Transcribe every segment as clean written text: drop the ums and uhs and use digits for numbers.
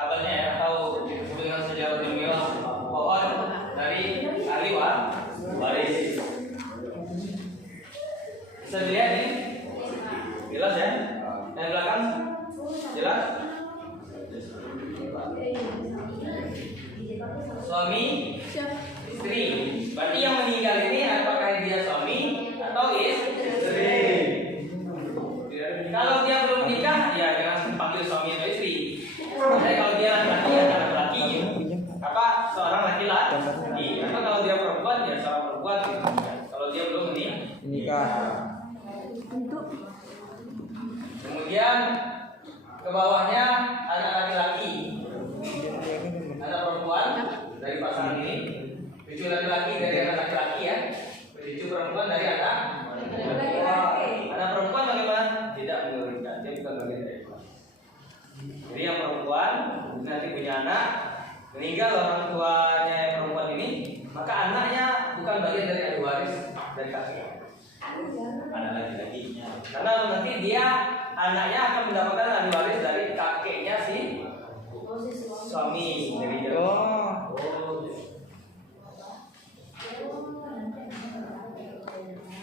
abadnya ya, atau disebut dengan sejarah ilmiah pohon dari ahli waris. Bisa dilihat nih, jelas ya? Yang belakang jelas? Suami, istri. Berarti yang meninggal ini apakah dia suami atau istri? Kalau dia belum menikah, ya jangan panggil suami atau istri. Jadi kalau dia laki-laki, ya laki-laki. Apa seorang laki-laki? Atau kalau dia perempuan, ya seorang perempuan. Kalau dia belum menikah. Kemudian ke bawahnya anak laki-laki, anak perempuan dari pasangan ini, cucu laki-laki dari anak laki-laki ya, cucu perempuan dari anak perempuan bagaimana? Tidak menguruskan, dia bukan bagian dari itu. Jadi yang perempuan nanti punya anak, meninggal orang tuanya yang perempuan ini, maka anaknya bukan bagian dari ahli waris dari kakek. Anak laki-lakinya. Karena nanti dia anaknya akan mendapatkan ahli waris dari kakeknya si suami dari jauh.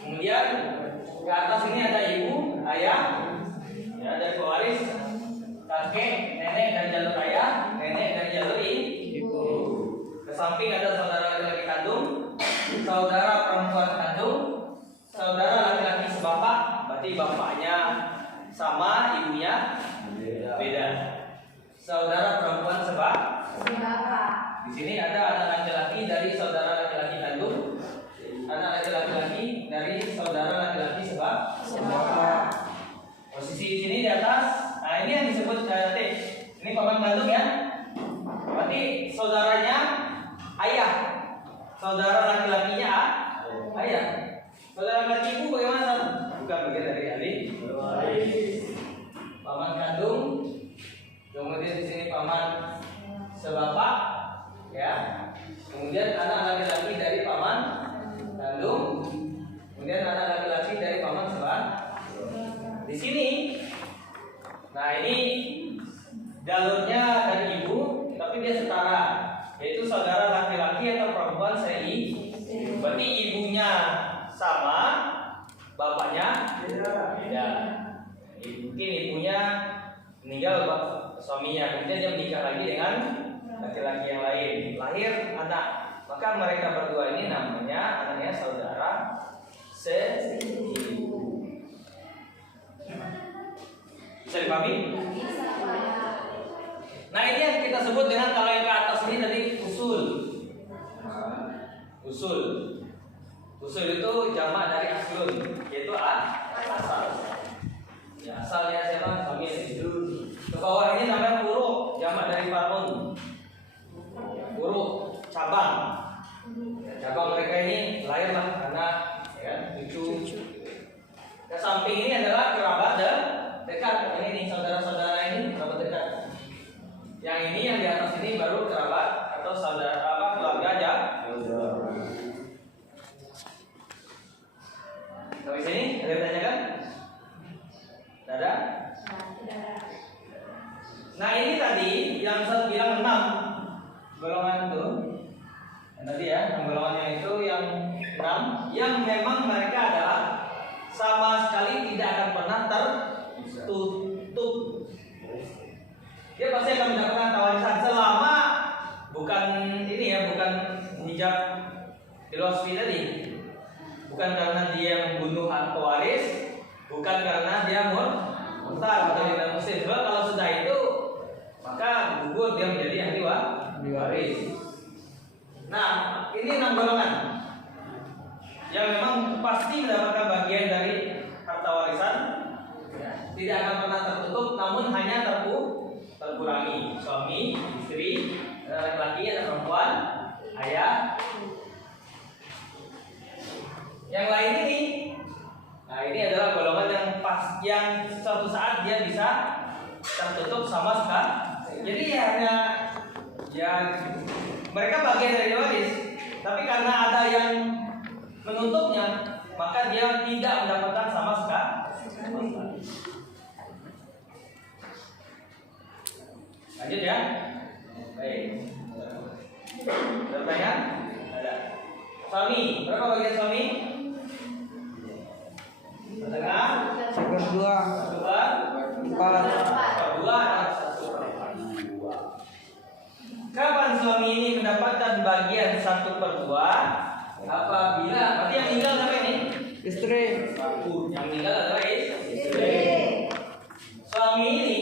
Kemudian ke atas ini ada ibu, ayah, ya, dari pewaris, kakek, nenek dari jalur ayah, nenek dari jalur ibu. Ke samping ada saudara laki-laki kandung, saudara perempuan kandung, saudara laki-laki sebapak, berarti bapaknya sama, ibunya beda. Saudara perempuan sebapak. Di sini ada anak laki-laki dari saudara laki-laki kandung, anak laki-laki dari saudara laki-laki sebapak. Posisi di sini di atas. Nah ini yang disebut nanti. Ini paman kandung ya. Berarti saudaranya ayah, saudara laki-lakinya ayah. Saudara laki ibu bagaimana? Bukan bagian dari ahli waris. Paman kandung, kemudian di sini paman sebapak, ya. Kemudian anak laki-laki dari paman kandung, kemudian anak laki-laki dari paman sebapak. Di sini, nah ini jalurnya dari ibu, tapi dia setara, yaitu saudara laki-laki atau perempuan berarti ibunya sama, bapaknya beda. Mungkin ibunya meninggal suaminya, kemudian dia menikah lagi dengan laki-laki yang lain, lahir anak, maka mereka berdua ini namanya anaknya saudara seibu. Bisa dipahami? Nah ini yang kita sebut dengan, kalau yang ke atas ini tadi usul. Usul itu jamak dari aslun, yaitu asal. Ya, asalnya siapa? Suami itu. Ke bawah ini namanya furu', jamak dari far'un. Furu', cabang. Ya, cabang mereka ini lahirlah anak, ya, cucu. Ke samping ini adalah kerabat dekat. Yang ini saudara-saudara ini kerabat dekat. Yang ini yang di atas ini baru kerabat atau saudara keluarga aja. Sampai sini ada yang tanyakan? Ada? Nah ini tadi yang saya bilang 6 golongan itu. Yang tadi ya, 6 golongannya itu yang 6 yang memang mereka adalah sama sekali tidak akan pernah tertutup. Dia pasti akan mendapatkan warisan selama bukan ini ya, bukan hijab ilwasfi tadi. Bukan karena dia membunuh pewaris, bukan karena dia murtad atau tidak muslim. Sebab kalau sudah itu, maka gugur dia menjadi ahli waris. Nah, ini 6 golongan yang memang pasti mendapatkan bagian dari harta warisan, tidak akan pernah tertutup, namun hanya terkurangi. Suami, istri, laki-laki atau perempuan, ayah. Yang lain ini, nah ini adalah golongan yang suatu saat dia bisa tertutup sama sekali. Jadi hanya ya mereka bagian dari waris, tapi karena ada yang menutupnya, maka dia tidak mendapatkan sama sekali. Lanjut ya. Baik. Ada pertanyaan? Ada. Suami, berapa bagian suami? Tengah. Seper-dua. Seper-empat. Seper-dua. Kapan suami ini mendapatkan bagian 1/2? Apabila, berarti yang meninggal siapa ini? Istri. Yang meninggal adalah istri. Suami ini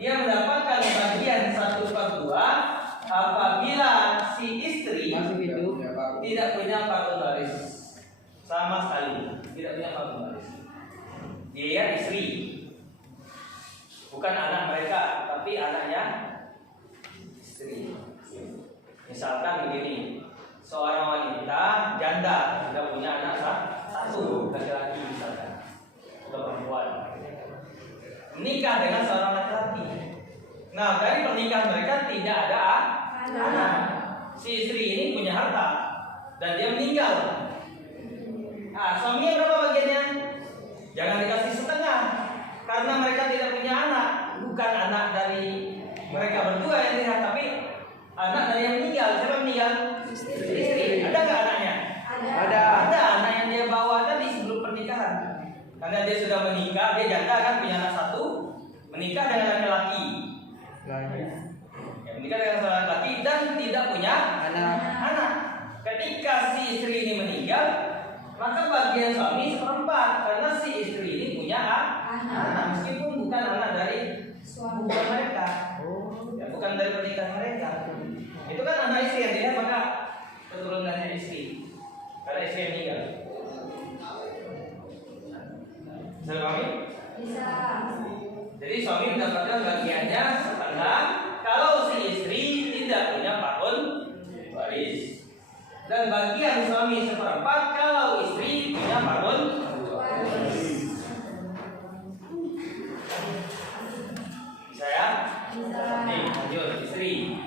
dia mendapatkan bagian 1/2 apabila si istri Masih hidup. tidak punya partun waris sama sekali, tidak punya partun waris. Dia istri, bukan anak mereka, tapi anaknya istri. Misalkan begini, seorang wanita janda sudah punya anak satu, laki-laki misalkan, atau perempuan, menikah dengan seorang laki-laki. Nah, dari pernikahan mereka tidak ada anak. Si istri ini punya harta dan dia meninggal. Nah, suaminya berapa bagiannya? Jangan dikasih setengah, karena mereka tidak punya anak. Bukan anak dari mereka berdua yang dilihat, tapi anak dari yang meninggal. Siapa yang meninggal? Istri. Ada nggak anaknya? Ada. Ada anak yang dia bawa tadi sebelum pernikahan. Karena dia sudah menikah, dia janda kan, punya anak satu, menikah dengan laki-laki. Ya, menikah dengan seorang laki dan tidak punya anak. Ketika si istri ini meninggal, maka bagian suami 1/4, karena si istri ini punya anak, meskipun bukan anak dari bukan mereka, ya, bukan dari pernikahan mereka. Itu kan anak istri yang dilihat, maka keturunannya istri, karena istri yang meninggal. Bisa dipahami? Bisa. Jadi suami mendapatkan bagiannya setengah kalau si istri tidak punya partun waris, dan bagian suami 1/4 kalau istri punya partun waris. Bisa ya? Bisa. Nih, lanjut istri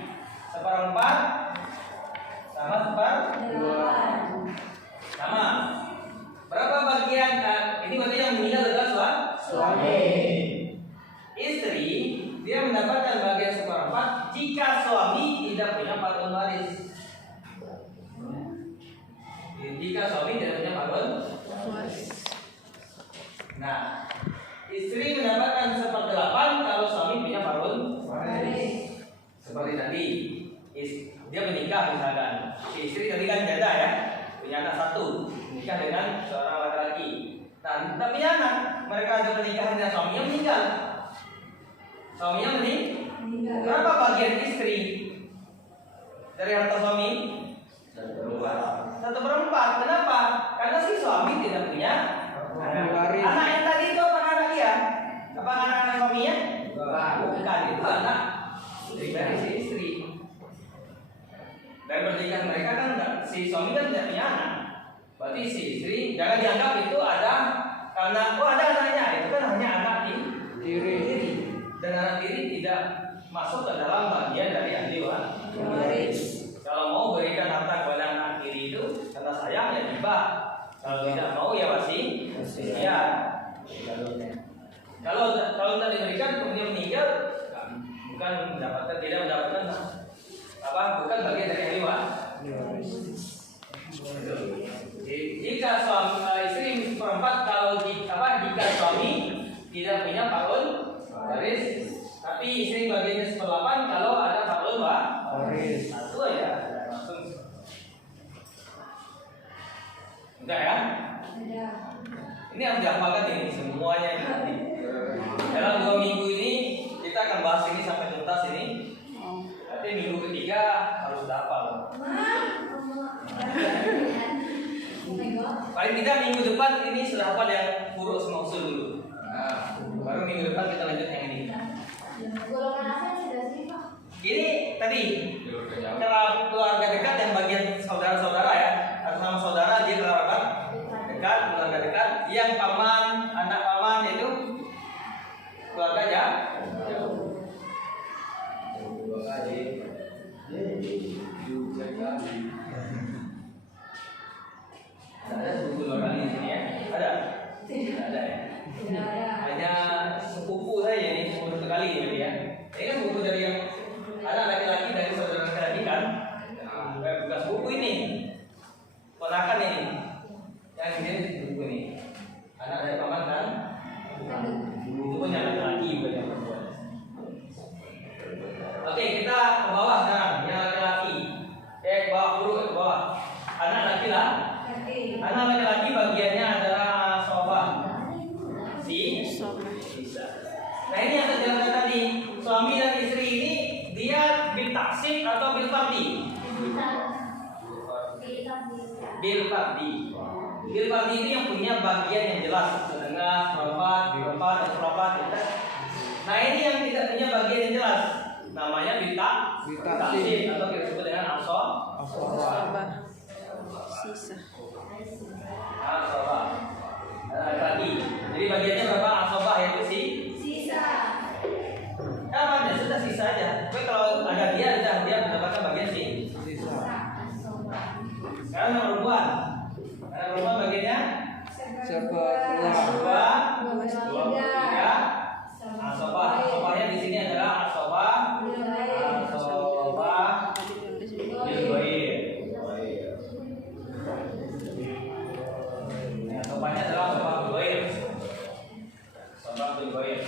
1/4 sama 1/2 sama. Berapa bagian? Ini berarti yang meninggal adalah suami. Istri dia mendapatkan bagian 1/4 jika suami tidak punya partun waris. Jika suami tidak punya partun waris. Nah, istri mendapatkan 1/8 kalau suami punya partun waris. Seperti tadi, dia menikah misalkan. Si istri tadi kan janda ya, punya anak satu, menikah dengan seorang laki-laki. Nah, tidak punya anak, mereka ada pernikahan dengan suaminya meninggal. Suaminya meninggal. Berapa bagian istri dari harta suami? 1/4. Kenapa? Karena si suami tidak punya anak. Anak yang tadi itu apa anak dia? Apa anak suaminya? Bukan, itu anak dari si istri. Dari pernikahan mereka kan si suami kan tidak punya anak. Berarti si istri jangan dianggap itu ada karena ada anaknya, itu kan hanya anak tiri. Dan anak tiri tidak masuk ke dalam bagian dari ahli waris. Kalau mau berikan harta kepada anak tiri itu karena sayang ya hibah. Kalau tidak mau ya wasiat. Kalau tidak diberikan kemudian meninggal, bukan mendapatkan, tidak mendapatkan apa, bukan bagian dari ahli waris. Jika suami istri 1/4 kalau jika suami tidak punya partun waris, tapi istri bagiannya 1/8 kalau ada partun waris. Satu aja langsung. Enggak ya? Ada. Ini harus dihafalkan ini semuanya ini nanti. Dalam 2 minggu ini kita akan bahas ini sampai tuntas ini. Nanti minggu ketiga harus hafal. Paling tidak minggu depan ini sudah hafal yang huruf semua usul dulu. Nah, baru minggu depan kita lanjut yang ini. Golongan apa yang sudah sih, Pak? Ini tadi keluarga dekat yang bagian saudara-saudara ya, atau sama saudara dia keluarga dekat, keluarga dekat, yang paman, anak paman itu keluarga jauh. Ada keluarga di sini ya? Ada? Tidak ada ya? Tidak ada. Hanya sepupu saja ini, sepupu sekali ya. Ini kan sepupu dari yang taksib atau bil fardi? Bil fardi. Bil fardi itu yang punya bagian yang jelas, setengah, seperempat, dan seperempat. Nah ini yang tidak punya bagian yang jelas, namanya bil taksib atau kita sebut dengan asobah. Sisa. Asobah. Lagi. Jadi bagiannya berapa asobah yaitu Sisa. Kapan ya sudah sisa aja. Tapi kalau ada dia mendapatkan bagian Sisa. Sekarang yang perempuan. Ada perempuan bagiannya Seperempat. dua, tiga. Asobahnya di sini adalah asobah bil ghair. Asobahnya adalah asobah bil ghair. Asobah bil ghair.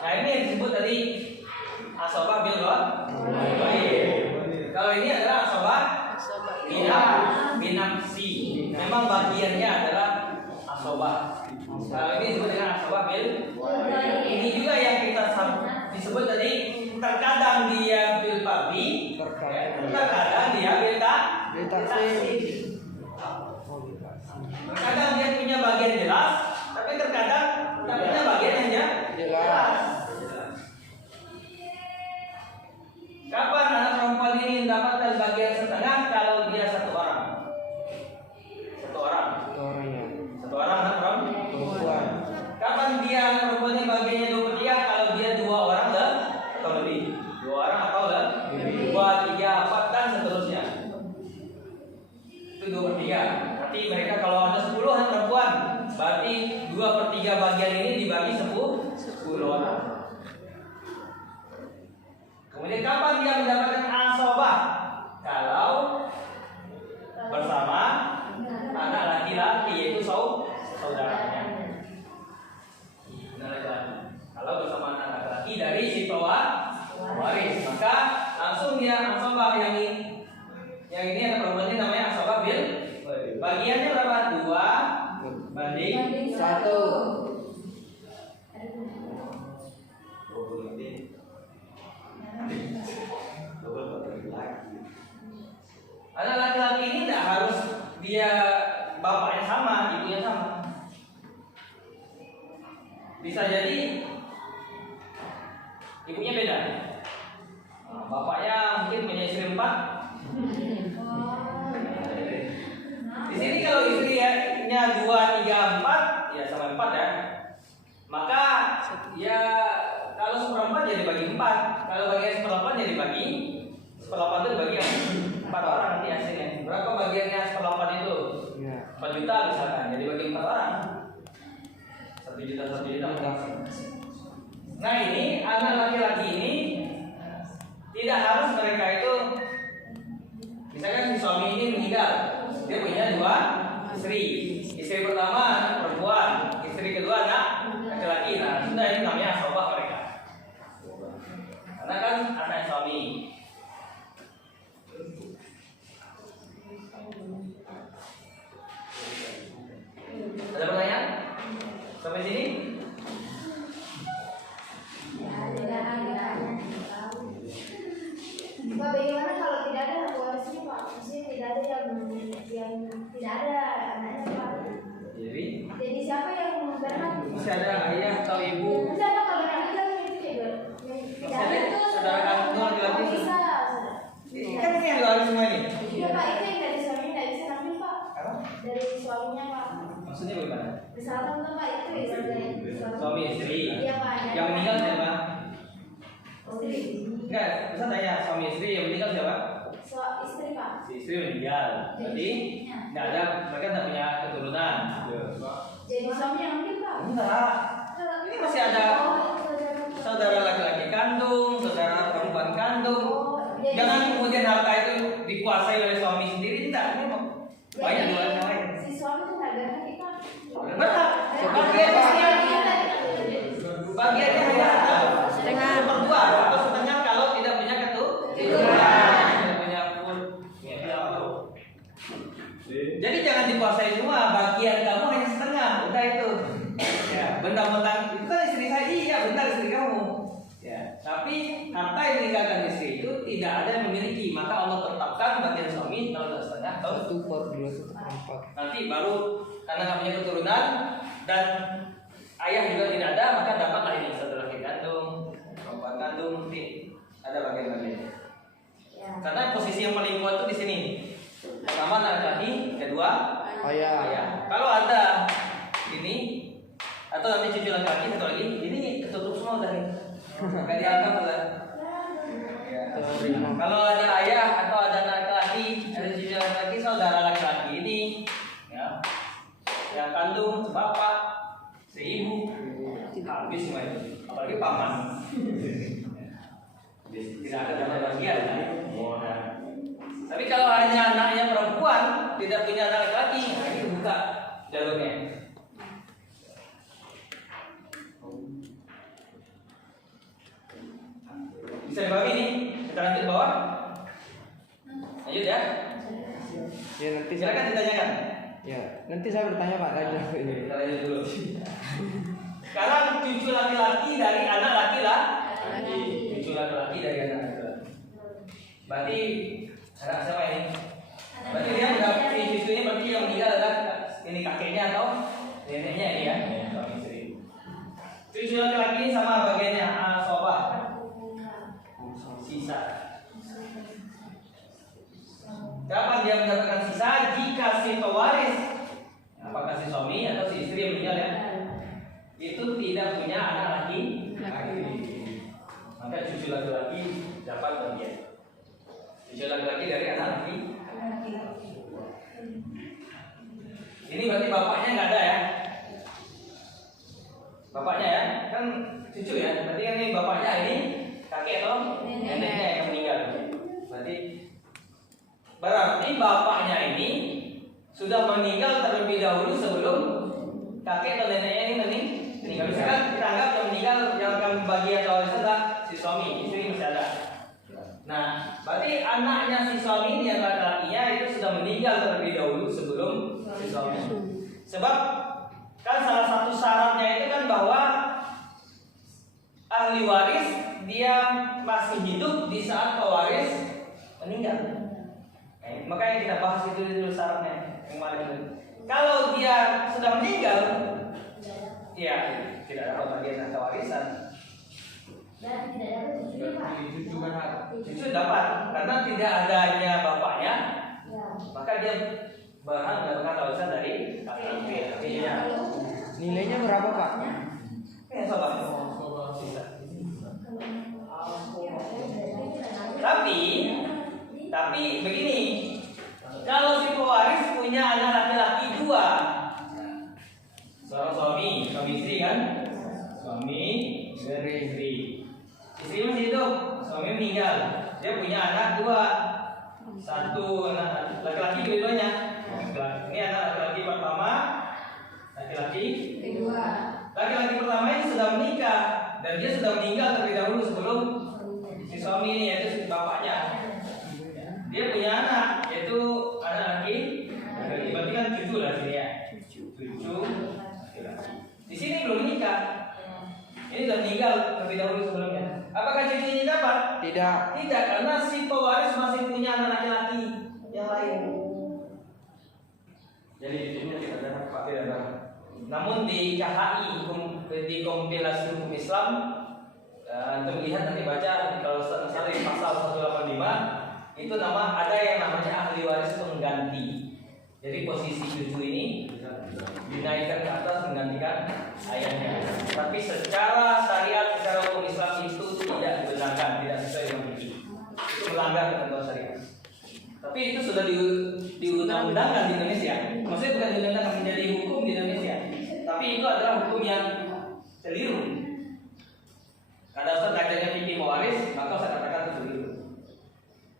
Nah ini yang disebut tadi asobah bil ghair. Kalau ini adalah asobah binafsi. Memang bagiannya adalah asobah. Kalau ini disebut dengan asobah bil. Ini juga yang kita disebut tadi, terkadang dia bil fardi, terkadang dia bil taksib. Terkadang dia punya bagian jelas, tapi terkadang tak punya bagian yang jelas. Kapan anak perempuan ini mendapatkan bagian setengah? Kalau dia satu orang. Satu orang anak perempuan. Kapan dia anak perempuan ini bagiannya 2/3? Kalau dia 2 orang atau lebih. 2 orang atau lebih. 2, 3, 4 dan seterusnya. Itu 2/3. Berarti mereka kalau ada 10 anak perempuan, berarti 2/3 bagian ini dibagi 10 orang. Kemudian kapan dia mendapatkan asobah? Kalau bersama anak laki-laki, yaitu saudaranya. Kalau bersama anak laki-laki dari si pewaris, maka langsung dia asobah yang ini. Yang ini anak perempuan ini namanya asobah bil. Bagiannya berapa? 2/1. Anak laki-laki ini tidak harus dia bapaknya sama, ibunya sama. Bisa jadi ibunya beda. Bapaknya mungkin punya istri 4. Di sini kalau istrinya 2, 3, 4, ya sama 4 ya. Maka ya kalau seperempat jadi bagi 4. Kalau bagian seperempat jadi bagi seperempat itu bagi 4 orang nanti hasilnya. Berapa bagiannya seperempat itu? 4 juta misalkan, jadi bagi 4 orang. 1 juta. Nah ini anak laki-laki ini tidak harus mereka itu, misalkan si suami ini meninggal, dia punya 2 istri. Istri pertama anak perempuan, istri kedua anak laki-laki. Nah sudah ini namanya asobah mereka. Karena kan anak suami. Ada pertanyaan? Sampai sini? Pak, bagaimana kalau tidak ada anak warisnya Pak? Maksudnya tidak ada yang tidak ada anaknya Pak. Jadi siapa yang berhak? Bisa ada ayah atau ibu. Bisa Pak, kalau yang itu juga. Tidak ada itu saudara kandung laki-laki. Bisa. Kan ini yang dialami semua ini. Iya Pak, itu yang dari suaminya tidak bisa ngambil Pak. Apa? Dari suaminya Pak. Maksudnya bagaimana? Misalkan tuh Pak, itu yang dari Suami istri. Iya Pak. Yang meninggal siapa? Istri. Enggak, bisa tanya suami istri yang meninggal siapa? Istri Pak. Si istri meninggal. Jadi nggak ada, mereka tidak punya keturunan. Jadi suami yang ambil Pak. Enggak. Ini masih ada saudara laki-laki kandung, saudara perempuan kandung. Jangan kemudian harta itu dikuasai oleh suami sendiri, tidak. Ini banyak dua yang lain. Si suami tuh nggak berhak Pak. Berhak. Bagiannya hanya setengah berdua atau setengah kalau tidak punya keturunan. Tidak punya Jadi jangan dikuasai semua. Bagian kamu hanya setengah. Udah itu. Ya, benda rumah tangga itu kan istri saya, iya benar istri kamu. Ya, tapi harta yang meninggalkan istri itu tidak ada yang memiliki, maka Allah tetapkan bagian suami 12,5 tahun. 1/4. Nanti baru karena nggak punya keturunan dan ayah juga tidak ada, maka dapatlah ini satu laki kandung, perempuan kandung, nanti ada bagian-bagian. Ya. Karena posisi yang paling kuat itu di sini. Pertama anak laki, kedua Ayah. ayah. Kalau ada ini atau nanti cucu laki-laki satu lagi, ini ketutup semua udah nih. Nggak dianggap lah. Ya. Kalau ada ayah atau ada anak laki-laki, ada cucu laki-laki, saudara laki-laki ini, ya, yang kandung sebapak, seibu, habis semua itu. Apalagi paman. Tidak ada dapat bagian. Tapi kalau hanya anaknya perempuan, tidak punya anak laki-laki, nah ini buka jalurnya. Bisa dipahami nih? Kita lanjut bawah. Lanjut ya. Ya nanti Silakan ditanyakan. Ya, nanti saya bertanya Pak lanjut ini. Kita lanjut dulu. Sekarang cucu laki-laki dari anak laki-laki. Cucu laki-laki dari anak laki-laki. Berarti anak siapa ini? Berarti dia udah cucunya berarti yang meninggal adalah ini kakeknya atau neneknya ini ya? Suami istri. Cucu laki-laki sama bagiannya asobah. Sisa. Kapan dia mendapatkan sisa? Jika si pewaris, apakah si suami atau si istri yang meninggal ya, itu tidak punya anak laki, maka cucu laki-laki dapat bagian. Cucu laki-laki dari anak laki. Ini berarti bapaknya nggak ada ya? Bapaknya ya, kan cucu ya. Berarti kan ini bapaknya ini kakek atau neneknya yang meninggal. Berarti bapaknya ini sudah meninggal terlebih dahulu sebelum kakek atau neneknya ini meninggal. Misalkan kita anggap yang meninggal yang akan bagi atau adalah si suami, istri masih ada. Nah, berarti anaknya si suami ini yang laki-lakinya itu sudah meninggal terlebih dahulu sebelum si suami. Sebab kan salah satu syaratnya itu kan bahwa ahli waris dia masih hidup di saat pewaris meninggal. Makanya kita bahas itu dulu syaratnya yang mana itu. Kalau dia sudah meninggal, ya tidak dapat bagian atau warisan. Dan tidak dapat Cucu dapat karena tidak adanya bapaknya, Ya. maka dia berhak mendapatkan warisan dari kakeknya. Nilainya berapa Pak? Ya sobat. Tapi begini, kalau si pewaris punya anak laki-laki 2, seorang suami istri kan, suami istri masih hidup, suami meninggal, dia punya anak 2, 1 anak laki-laki dua-duanya. Ini anak laki-laki pertama, laki-laki Kedua. Laki-laki pertama ini sudah menikah dan dia sudah meninggal terlebih dahulu sebelum si suami ini, yaitu si bapaknya. Dia punya anak, yaitu anak laki. Berarti kan cucu lah sini ya. Cucu. Di sini belum menikah. Ini sudah meninggal terlebih dahulu sebelumnya. Apakah cucu ini dapat? Tidak. Tidak, karena si pewaris masih punya anak laki-laki yang lain. Jadi cucunya tidak dapat. Namun di KHI di kompilasi hukum Islam, untuk lihat nanti baca kalau misalnya di pasal 185 itu ada yang namanya ahli waris pengganti. Jadi posisi cucu ini dinaikkan ke atas menggantikan ayahnya. Tapi secara syariat, secara hukum Islam itu tidak dibenarkan, tidak sesuai dengan fikih. Itu melanggar ketentuan syariat. Tapi itu sudah diundang-undangkan di Indonesia. Maksudnya bukan diundangkan menjadi hukum di Indonesia, tapi itu adalah hukum yang keliru. Karena Ustaz ngajarnya fikih mewaris, maka saya katakan itu keliru.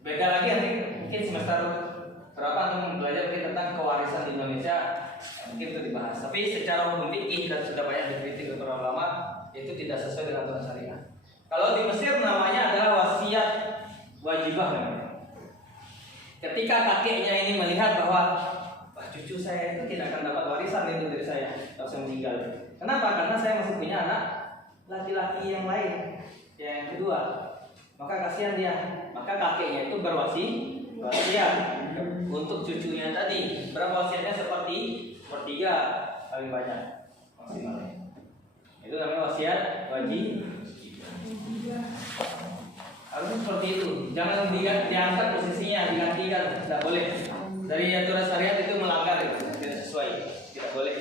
Beda lagi nanti mungkin semester berapa untuk belajar mungkin tentang kewarisan di Indonesia, mungkin itu dibahas. Tapi secara hukum fikih dan sudah banyak dikritik oleh para ulama, itu tidak sesuai dengan aturan syariah. Kalau di Mesir namanya adalah wasiat wajibah namanya. Ketika kakeknya ini melihat bahwa cucu saya itu tidak akan dapat warisan itu dari saya kalau saya meninggal, Kenapa? Karena saya masih punya anak laki-laki yang lain, yang kedua. Maka kasihan dia. Maka kakeknya itu berwasiat untuk cucunya tadi. Berapa wasiatnya? Sepertiga paling banyak maksimalnya. Itu namanya wasiat wajib. Harus seperti itu. Jangan diangkat posisinya, digantikan. Tidak boleh. Dari aturan syariat itu melanggar, itu tidak sesuai. Tidak boleh.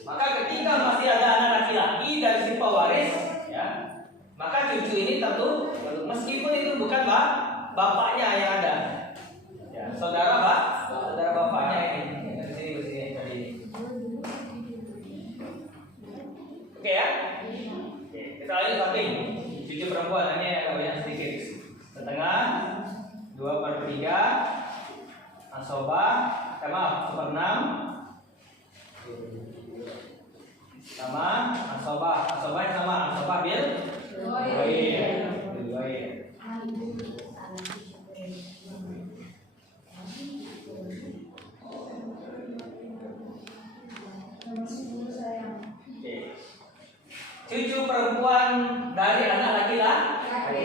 Maka ketika masih ada anak laki-laki dari si pewaris, ya, maka cucu ini tentu meskipun itu bukan bapaknya yang ada, ya, saudara bapaknya ini. Di sini tadi. Oke ya? Oke, kita lanjut samping. Cucu perempuan ini agak banyak sedikit. Setengah, 2/3, asobah, maaf, 1/6, sama asobah yang sama asobah bil goir. Cucu perempuan dari anak laki-laki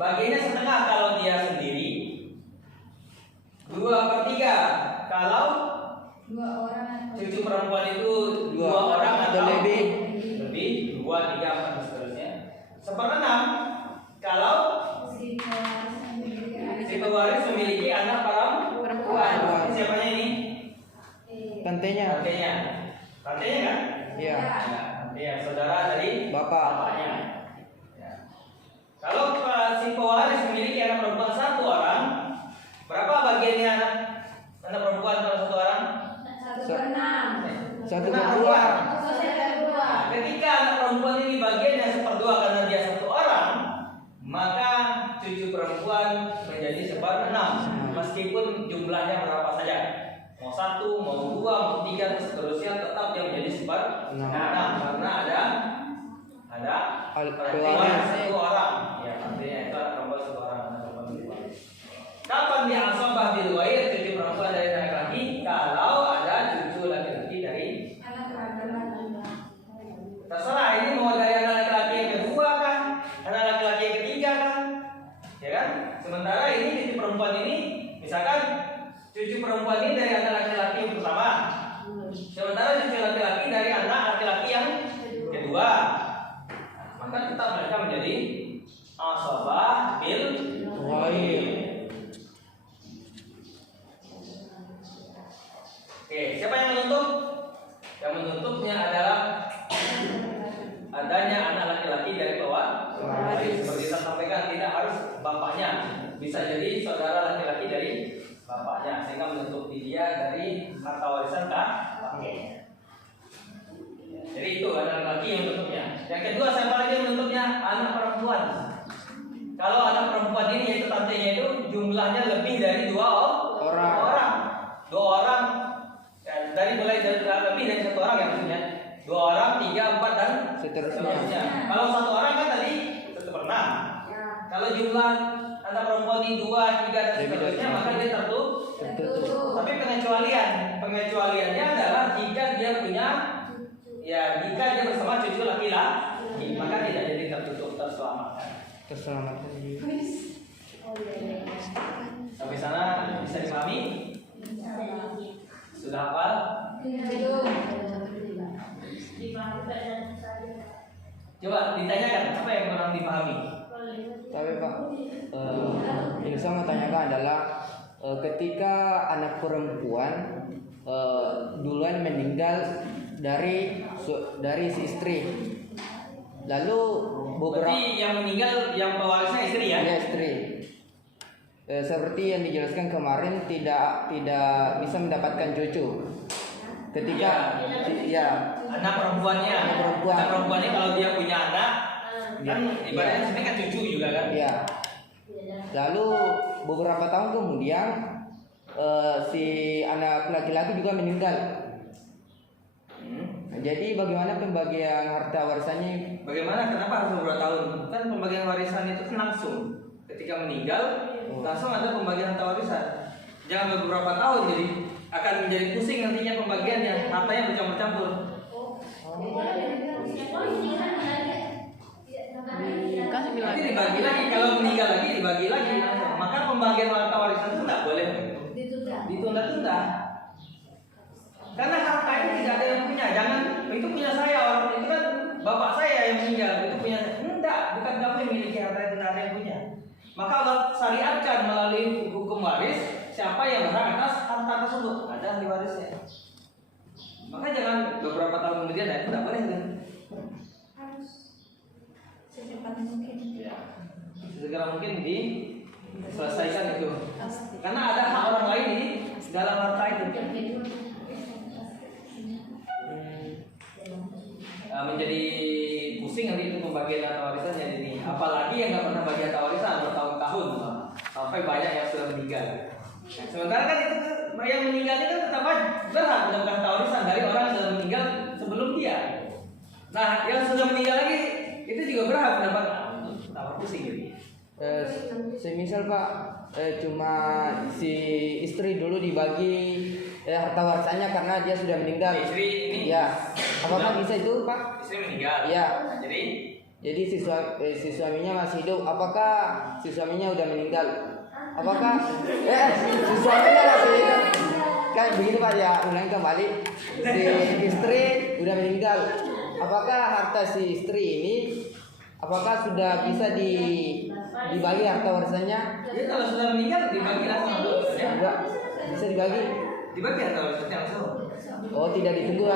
bagiannya setengah kalau dia sendiri, 2/3 kalau cucu perempuan itu 2 orang atau lebih 2, 3, 4 dan seterusnya. 1/6 kalau si pewaris memiliki anak perempuan. Siapanya ini? Tantenya. Tantenya kan? Iya. Iya, saudara dari Bapaknya. Ya. Kalau si pewaris memiliki anak perempuan 1 orang, berapa bagiannya anak perempuan kalau 1 orang? 1/2. Ketika anak perempuan ini bagiannya 1/2 karena dia 1 orang, maka cucu perempuan menjadi 1/6 meskipun jumlahnya berapa saja. Mau 1, mau 2, mau 3 dan seterusnya tetap dia menjadi 1/6 karena ada perempuan 1 orang. Ya, artinya itu anak perempuan 1 orang, anak perempuan 2. Kapan dia asobah bil ghair, cucu perempuan dari laki-laki? Kalau ada cucu laki-laki dari terserah ini mau dari anak laki-laki yang kedua kan, anak laki-laki yang ketiga kan, ya kan? Sementara ini cucu perempuan ini, misalkan cucu perempuan ini dari anak laki-laki yang pertama, sementara cucu laki-laki dari anak laki-laki yang kedua, maka tetap mereka menjadi asobah bil ghair. Oke, siapa yang menutup? Yang menutupnya adalah adanya anak laki-laki dari pewaris. Seperti saya sampaikan, tidak harus bapaknya, bisa jadi saudara laki-laki dari bapaknya, sehingga menutupi dia dari harta warisan kakeknya. Jadi itu anak laki yang menutupnya. Yang kedua, siapa lagi yang menutupnya? Anak perempuan. Kalau anak perempuan ini, yaitu tantenya itu jumlahnya lebih dari 2 orang. 2 orang. Dari mulai dari lebih dari 1 orang ya maksudnya. 2 orang, 3, 4 dan seterusnya. Kalau 1 orang kan tadi 1/6. Kalau jumlah anak perempuan ini 2, 3 dan seterusnya, maka dia tertutup. Tapi pengecualiannya adalah jika dia punya, ya jika dia bersama cucu laki-laki, maka tidak jadi tertutup, terselamatkan. Sampai sana bisa dipahami? Sudah hafal? Coba ditanyakan apa yang kurang dipahami. Tapi Pak, yang saya mau tanyakan adalah ketika anak perempuan duluan meninggal dari si istri, lalu beberapa berarti yang meninggal yang pewarisnya istri ya? Ya, istri. Seperti yang dijelaskan kemarin tidak bisa mendapatkan cucu. Ketika anak perempuannya, anak perempuannya kalau dia punya anak kan ibaratnya sini kan cucu juga kan? Iya. Lalu beberapa tahun kemudian si anak laki-laki juga meninggal. Jadi bagaimana pembagian harta warisannya? Bagaimana? Kenapa harus beberapa tahun? Kan pembagian warisan itu kan langsung ketika meninggal langsung ada pembagian harta warisan. Jangan beberapa tahun jadi akan menjadi pusing nantinya pembagiannya, hartanya bercampur-campur. Nanti dibagi lagi, kalau meninggal lagi dibagi lagi. Maka pembagian harta warisan itu tidak boleh ditunda-tunda. Karena harta itu tidak ada yang punya. Jangan itu punya saya, orang itu kan bapak saya yang meninggal, itu punya. Enggak, bukan kamu yang memiliki harta itu, tidak ada yang punya. Maka Allah syariatkan melalui hukum waris siapa yang berhak atas harta tersebut, ada ahli warisnya. Maka jangan beberapa tahun kemudian, itu tidak boleh kan? Secepat mungkin. Ya. Segera mungkin diselesaikan itu. Karena ada hak orang lain di dalam harta itu. Menjadi pusing nanti itu pembagian harta warisan jadi ini. Apalagi yang nggak pernah bagi harta warisan bertahun-tahun, sampai banyak yang sudah meninggal. Sementara kan itu yang meninggal itu kan tetap berhak mendapatkan harta warisan dari orang yang sudah meninggal sebelum dia. Nah, yang sudah meninggal lagi itu juga berhak mendapat tambah pusing jadi. Semisal Pak, cuma si istri dulu dibagi harta warisannya karena dia sudah meninggal. Istri ini. Ya, apakah bisa itu Pak? Istri meninggal. Ya. Jadi si suaminya masih hidup. Apakah si suaminya udah meninggal? Apakah si suaminya masih hidup? Kan begitu Pak ya, ulang kembali. Si istri udah meninggal. Apakah harta si istri ini apakah sudah bisa dibagi harta warisannya? Ya kalau sudah meninggal dibagi langsung. Enggak, bisa dibagi. Dibagi harta warisannya langsung. Oh, tidak ditunggu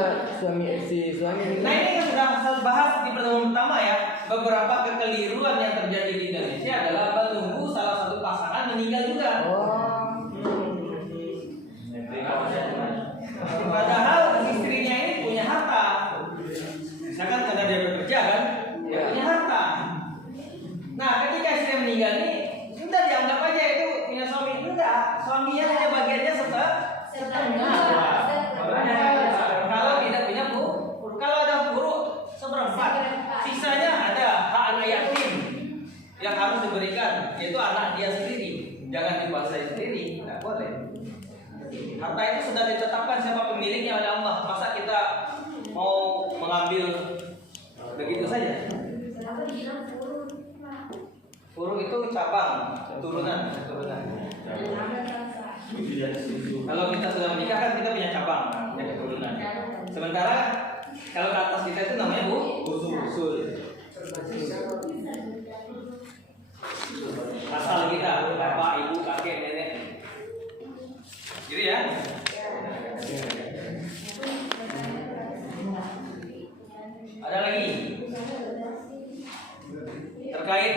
si suami meninggal. Nah, ini yang sudah saya bahas di pertemuan pertama ya. Beberapa kekeliruan yang terjadi di Indonesia adalah menunggu salah satu pasangan meninggal juga. Padahal istrinya ini punya harta. Misalkan karena dia bekerja kan, dia punya harta. Nah, ketika istri meninggal ini, sudah dianggap aja itu punya suami. Enggak, suaminya hanya bagiannya setengah. Kalau tidak punya kalau ada buruk seperempat, sisanya ada hak anak yatim yang harus diberikan, yaitu anak dia sendiri. Jangan dikuasai sendiri, tidak boleh. Harta itu sudah ditetapkan siapa pemiliknya oleh Allah. Masa kita mau mengambil begitu saja? Furu itu cabang, turunan. Kalau kita sudah menikah kan kita punya cabang, punya keturunan. Sementara kalau ke atas kita itu namanya usul. Asal kita, bapak, ibu, kakek, nenek. Gitu ya. Ada lagi terkait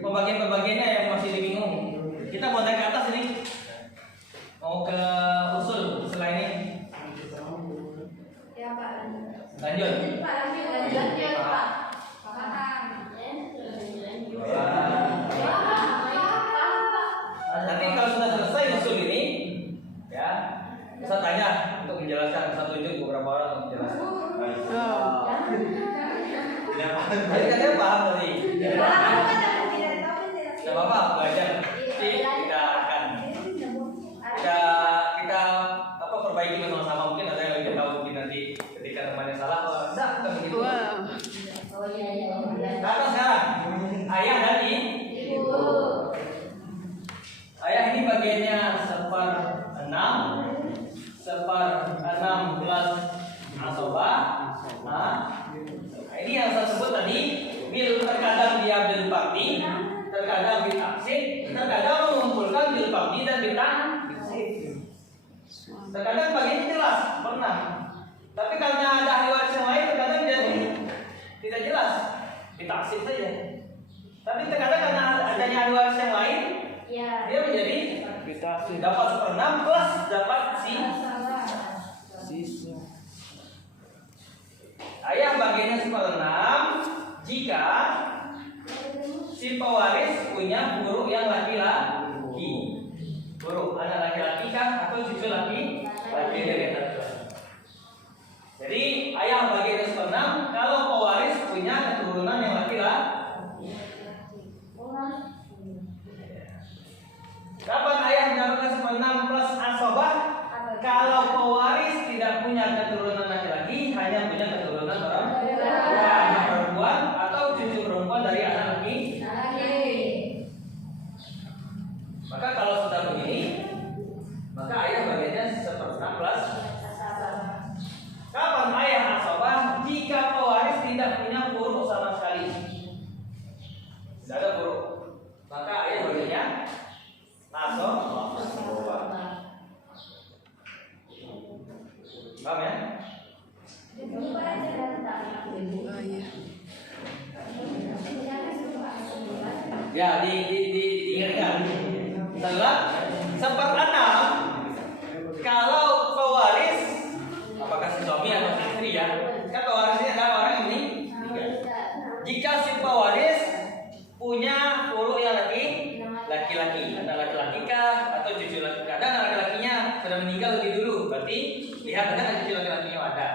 pembagiannya yang masih bingung. Kita mau naik ke atas ini, mau ke usul setelah ini. Ya Pak. Lanjut. Pak. Nanti kalau sudah selesai usul ini, ya, saya tanya untuk menjelaskan, saya tunjuk beberapa orang untuk menjelaskan. Jadi katanya paham tadi. Tidak apa-apa, belajar. Jadi kita akan perbaiki bersama-sama. Mungkin ada yang lebih tahu, mungkin nanti ketika temannya salah, enggak begitu. Kata sekarang, ayah dan ibu. Ayah ini bagiannya 1/6 plus asobah. Nah, ini yang saya sebut tadi, bil terkadang dia bil parti, terkadang bil aksid, terkadang mengumpulkan bil parti dan bil aksid. Terkadang bagian jelas, pernah. Tapi karena ada ahli waris yang lain, terkadang jadi tidak jelas, ditaksib saja. Tapi terkadang karena adanya ahli waris yang lain, dia menjadi dapat 1/6 plus dapat sisa. Ayah bagiannya 1/6 jika si pewaris punya buruk yang laki-laki. Buruk anak laki-laki kan atau cucu laki dari atas. Jadi ayah bagiannya 1/6 kalau pewaris punya keturunan yang laki-laki. Kapan ayah mendapatkan 1/6 plus asobah? Kalau keturunan laki-laki hanya punya keturunan perempuan atau cucu perempuan dari anak laki. Maka kalau sudah begini, maka ayah bagiannya 1/6 plus. Kapan ayah asabah? Jika pewaris tidak punya furu sama sekali. Tidak ada furu, maka ayah bagiannya asabah. Paham ya? Ya, diingatkan. Setelah 1/6, kalau pewaris, apakah si suami atau si istri ya? Kan pewarisnya adalah orang ini. Jika si pewaris punya furu yang laki-laki, ada laki-laki kah atau cucu laki-laki? Ada laki-lakinya sudah meninggal lebih dulu, berarti lihat ada cucu laki-lakinya ada.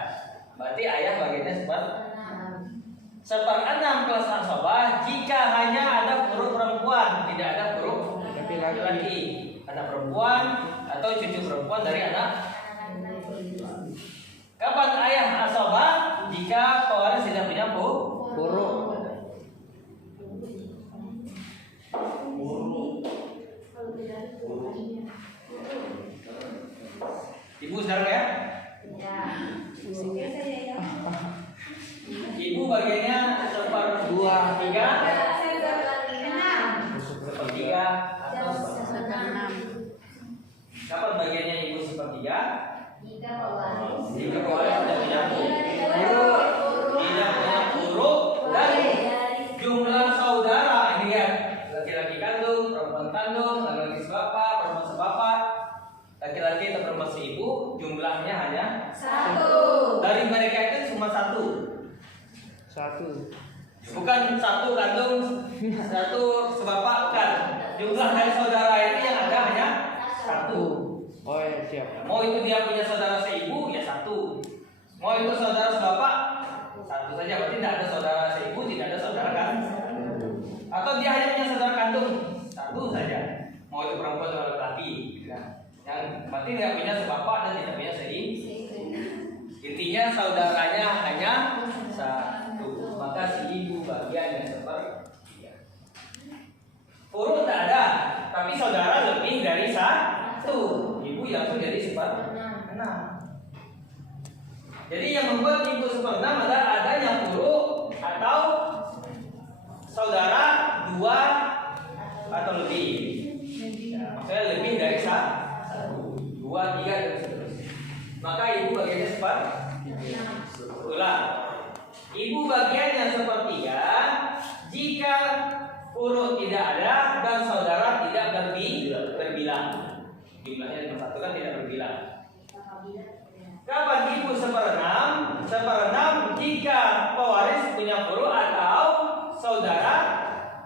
Berarti ayah bagiannya 1/6 plus asabah jika hanya ada furu perempuan, tidak ada furu laki-laki, anak perempuan atau cucu perempuan dari anak. Kapan ayah asabah? Jika pewaris tidak punya furu. Ibu sekarang ya? Ibu bagiannya 1/2, 1/3 atau 1/6. Kapan bagiannya ibu 1/3? Jika pewaris tidak punya furu dan jumlah saudara. Ini ya, laki-laki kandung, perempuan kandung, laki-laki sebapak, perempuan sebapak, laki-laki atau perempuan seibu, jumlahnya hanya 1. Dari mereka itu cuma 1. Bukan 1 kandung, 1 sebapak, bukan. Jumlah dari saudara itu yang ada hanya 1. Oh ya, siap. Mau itu dia punya saudara seibu ya 1. Mau itu saudara sebapak 1 saja, berarti tidak ada saudara seibu, tidak ada saudara kandung. Atau dia hanya punya saudara kandung 1 saja. Mau itu perempuan atau laki-laki, yang berarti tidak punya sebapak dan tidak punya seibu. Intinya saudaranya hanya 1. Maka si ibu bagian yang 1/3. Furu tak ada, tapi saudara lebih dari 1. Ibu langsung jadi 1/6. Jadi yang membuat ibu 1/6 adalah adanya furu atau saudara 2 atau lebih. Ya, maksudnya lebih dari 1, 2, 3 dan seterusnya. Maka ibu bagiannya 1/3. Ulang. Ibu bagiannya 1/3 jika furu tidak ada dan saudara tidak berbilang. Jumlahnya cuma 1 kan tidak berbilang. Kapan ibu 1/6? 1/6 jika pewaris punya furu atau saudara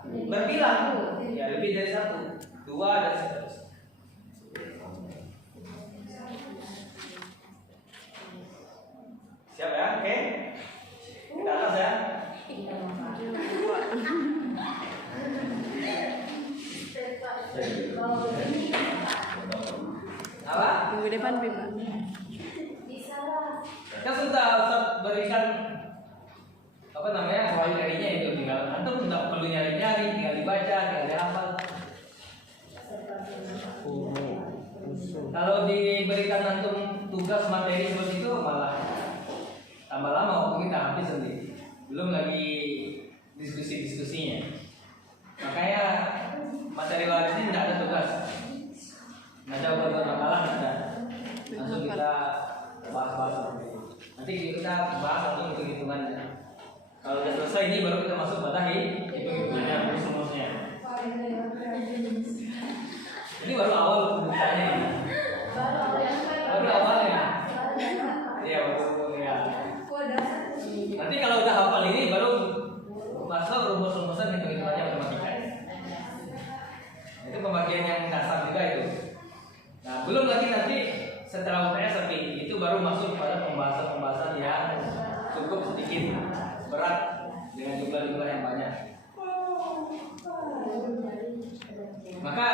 berbilang. Ya lebih dari 1, 2 dan seterusnya. Siap ya? Oke. Kita atas ya. Apa? Minggu depan pipa. Kan sudah Ustaz berikan apa namanya soal darinya itu, tinggal antum tidak perlu nyari-nyari, tinggal dibaca, tinggal dihafal. Kalau diberikan antum tugas materi seperti itu malah tambah lama waktu kita habis sendiri. Belum lagi diskusi-diskusinya. Makanya materi waris ini tidak ada tugas. Nggak ada buat makalah, nggak ada. Langsung kita bahas-bahas. Nanti kita bahas langsung hitung-hitungannya. Kalau sudah selesai ini baru kita masuk pada hitung-hitungannya, rumus-rumusnya. Ini baru awal pembukaannya. Baru awalnya. Iya, baru ya. Nanti kalau udah hafal ini baru masuk rumus-rumusan hitung-hitungannya matematika. Itu pembagian yang dasar juga itu. Nah, belum lagi nanti setelah UTS itu baru masuk pada pembahasan-pembahasan yang cukup sedikit berat dengan jumlah-jumlah yang banyak. Maka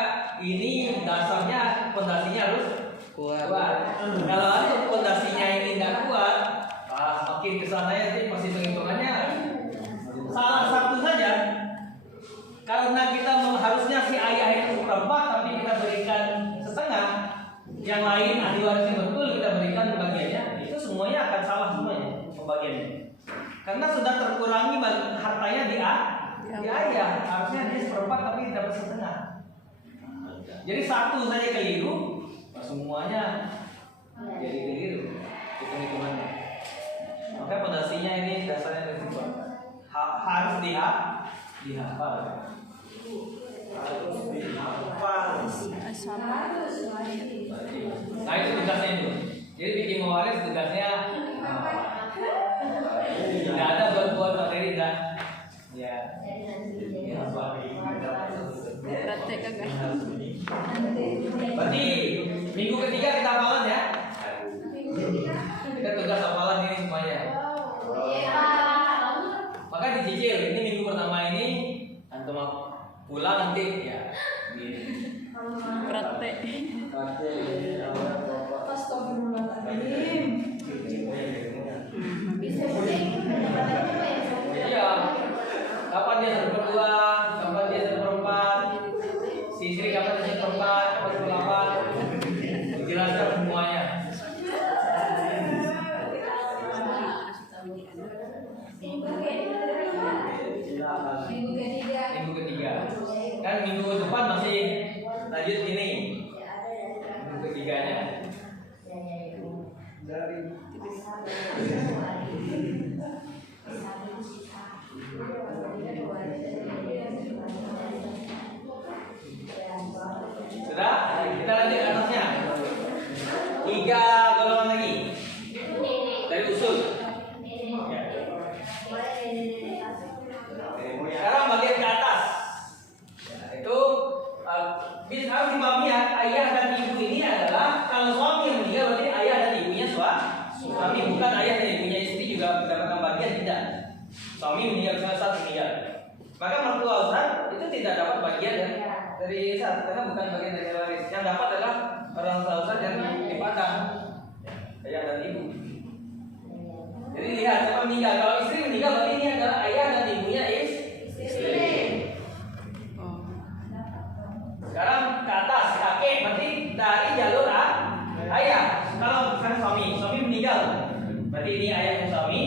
ini dasarnya, fondasinya harus kuat. Kalau ada fondasinya ini tidak makin kesananya nanti masih hitung-hitungannya salah satu saja. Karena kita harusnya si ayah itu seperempat, tapi kita berikan setengah. Yang lain ahli warisnya betul kita berikan bagiannya, itu semuanya akan salah semuanya pembagiannya. Karena sudah terkurangi hartanya di ayah, harusnya dia seperempat tapi dapat setengah. Jadi satu saja keliru, semuanya jadi keliru hitung-hitungannya. Maka fondasinya ini dasarnya dari situ. Harus dihafal. Harus dihafal. Nah itu tugasnya itu. Jadi bikin mewaris tugasnya tidak ada buat materi tidak. Ya. Praktek kagak. Berarti minggu ketiga kita hafalan ya. Kita tugas hafalan ini semuanya. Maka dicicil. Ini minggu pertama ini antum pulang nanti ya. Praktek. Astagfirullahaladzim. Iya. Kapan dia berdua, kapan dia seperempat, si istri kapan dia seperempat, kapan seperempat, dijelaskan semuanya. Minggu ketiga. Kan minggu depan masih lanjut ini. Minggu ketiganya. Sudah? Kita lanjut ke atasnya. 3 golongan lagi dari usul. Sekarang bagian ke atas. Itu bisa dipahami ya, ayah dan ibu ini adalah kalau suami yang meninggal berarti ayah dan ibunya suami, bukan ayah dan ibunya istri juga mendapatkan bagian, tidak. Suami meninggal, saat meninggal, maka mertua Ustaz itu tidak dapat bagian dari Ustaz karena bukan bagian dari waris. Yang dapat adalah orang tua Ustaz yang dipandang, ayah dan ibu. Jadi lihat siapa meninggal. Kalau istri meninggal berarti ini adalah ayah dan ibunya istri. Sekarang ke atas kakek berarti dari jalur ayah. Kalau misalnya suami meninggal berarti ini ayahnya suami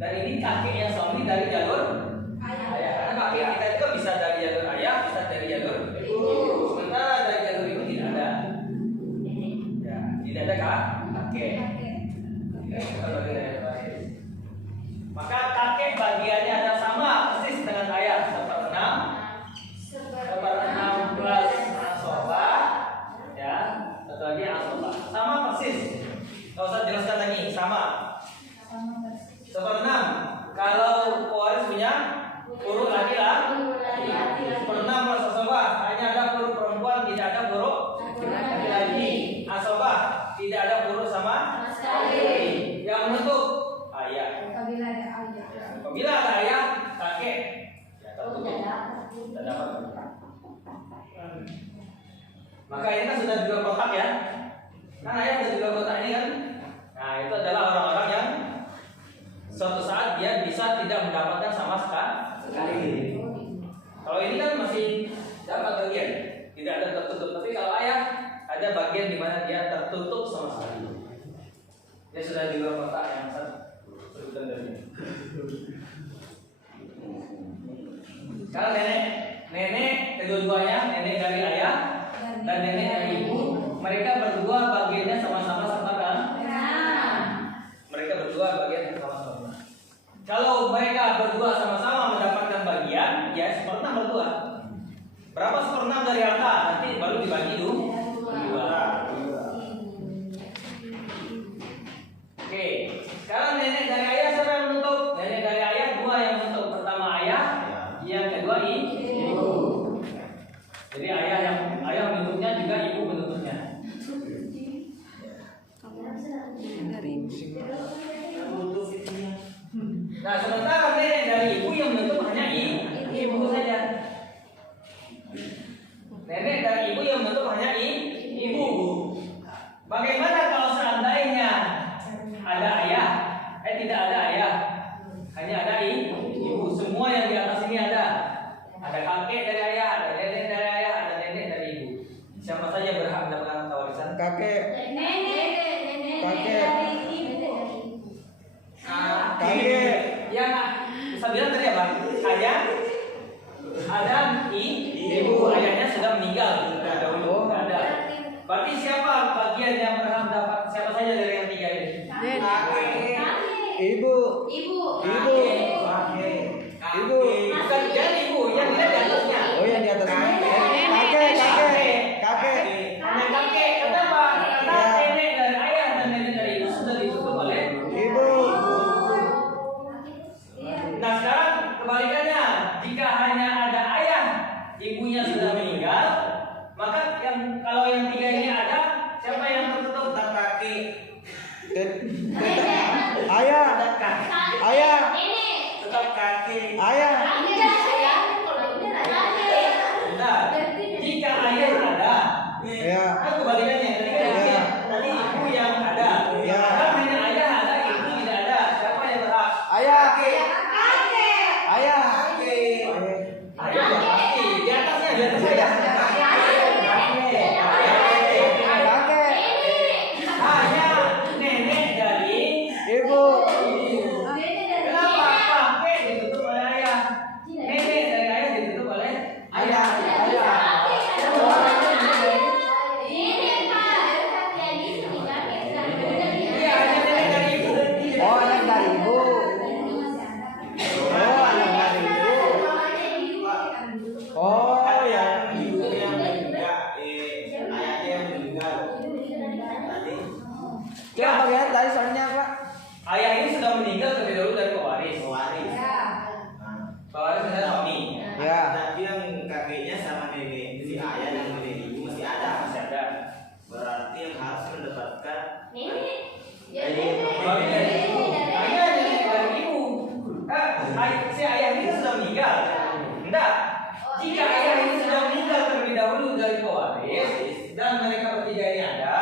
dan ini kakeknya suami dari jalur ayah. Karena kakek kita itu bisa dari jalur ayah, bisa dari jalur ibu. Sementara dari jalur ibu tidak ada. Ya, tidak ada kakek. Maka kakek bagiannya ada sama persis dengan ayah, 1/6 plus asobah, ya, satu lagi asobah, sama persis. Gak usah jelaskan lagi, sama. 1/6 kalau pewaris punya huruf laki-laki, 1/6 plus asobah hanya ada huruf perempuan, tidak ada huruf laki-laki. Asobah tidak ada huruf sama sekali. Yang menutup ayah. Apabila ada ayah, kakek ya tertutup dan dapat. Maka ini kan sudah juga kotak ya. Kan ayah sudah juga kotak ini kan. Nah itu adalah orang-orang yang suatu saat dia bisa tidak mendapatkan sama sekali. Kalau ini kan masih dapat bagian, tidak ada tertutup. Tapi kalau ayah ada bagian di mana dia tertutup sama sekali. Dia sudah di luar kotak yang sebutan dari. Sekarang nenek kedua-duanya, nenek dari ayah dan nenek dari ibu, mereka berdua bagiannya sama-sama sepakat. Mereka berdua bagian sama-sama. Kalau mereka berdua sama-sama mendapatkan bagian, ya 1/6 berdua. Berapa 1/6 dari harta? Nanti baru dibagi dulu. 2. Oke, sekarang nenek dari ayah siapa yang menutup? Nenek dari ayah 2 yang menutup. Pertama ayah, yang kedua ibu. Jadi ayah menutupnya juga ibu menutupnya. Nah sementara nenek dari ibu yang menutup hanya ibu saja. Nenek dari ibu yang menutup hanya ibu. hanya ada ibu. Semua yang di atas ini ada. Ada kakek dari ayah, ada nenek dari ayah, ada nenek dari ibu. Siapa saja berhak mendapatkan harta warisan? Kakek. Kakek. Kakek. Yang saya bilang tadi apa? Ayah, ada ibu. Ayahnya sudah meninggal. Dahulu nggak ada. Berarti siapa bagian yang berhak mendapat? Siapa saja dari yang tiga ini? Ibu. Bukan jadi ibu, yang di atasnya. Oh, yang di atasnya. Kakek. Hanya kakek. Kenapa? Karena nenek dari ayah dan nenek dari ibu sudah ditutup oleh Ibu. Nah sekarang kebalikannya, jika hanya ada ayah, ibunya sudah meninggal, maka kalau yang tiga ini ada, siapa yang tertutup? Kaki. Ayah. Ayah. Tetap kaki. Ayah. Bentar. Jika ayah ada, Ya. kan kebalikannya. Tadi ibu yang ada. Ya. Sekarang hanya ayah ada, ibu tidak ada. Siapa yang berhak? Ayah. Ayah. Ayah kaki. Di atasnya, di atas ayah. Kakek. Ayah, nenek dari Ibu. kenapa kakek ditutup oleh ayah? Nenek dari ayah ditutup oleh ayah. Iya, hanya nenek dari ibu. Oh, anak dari ibu. Oh, anak dari ibu. Oh, ya. Coba bagian tadi soalnya apa? Ayah ini sudah meninggal terlebih dahulu dari pewaris. Pewaris adalah suami. Ya. Tapi yang kakeknya sama nenek si ayah dan nenek ibu masih ada. Masih ada. Berarti yang harus mendapatkan Bagian dari ibu. Hanya nenek dari ibu. Si ayah ini kan sudah meninggal. Enggak. Jika ayah ini sudah meninggal terlebih dahulu dari pewaris dan mereka bertiga ini ada,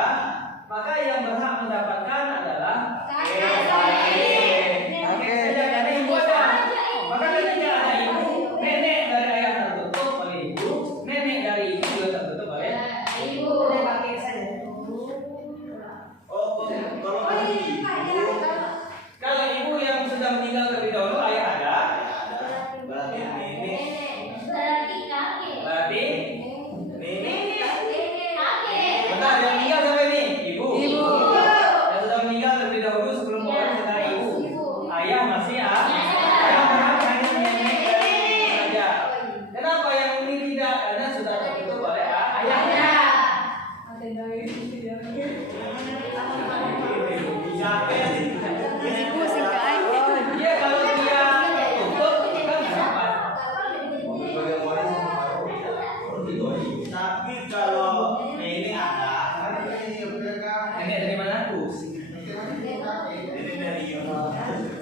maka yang berhak mendapatkan adalah kakek saja karena ibu ada. Maka ketika ada ibu, nenek dari ayah tertutup oleh ibu, nenek dari ibu juga tertutup oleh kakek saja. Kalau ibu yang sudah meninggal terlebih dahulu ayah ada, berarti nenek berarti nenek bentar yang meninggal siapa ini? Ibu. Yang sudah meninggal terlebih dahulu sebelum pewaris adalah ibu. Ayah masih ada. Ayah berhak hanya nenek dari ibu saja. Kenapa yang ini tidak? Karena sudah tertutup oleh ayahnya. Ibu sih kan. Dia kalau dia tertutup kan dapat. tapi kalau nenek ada Nenek dari mana? nenek dari ibu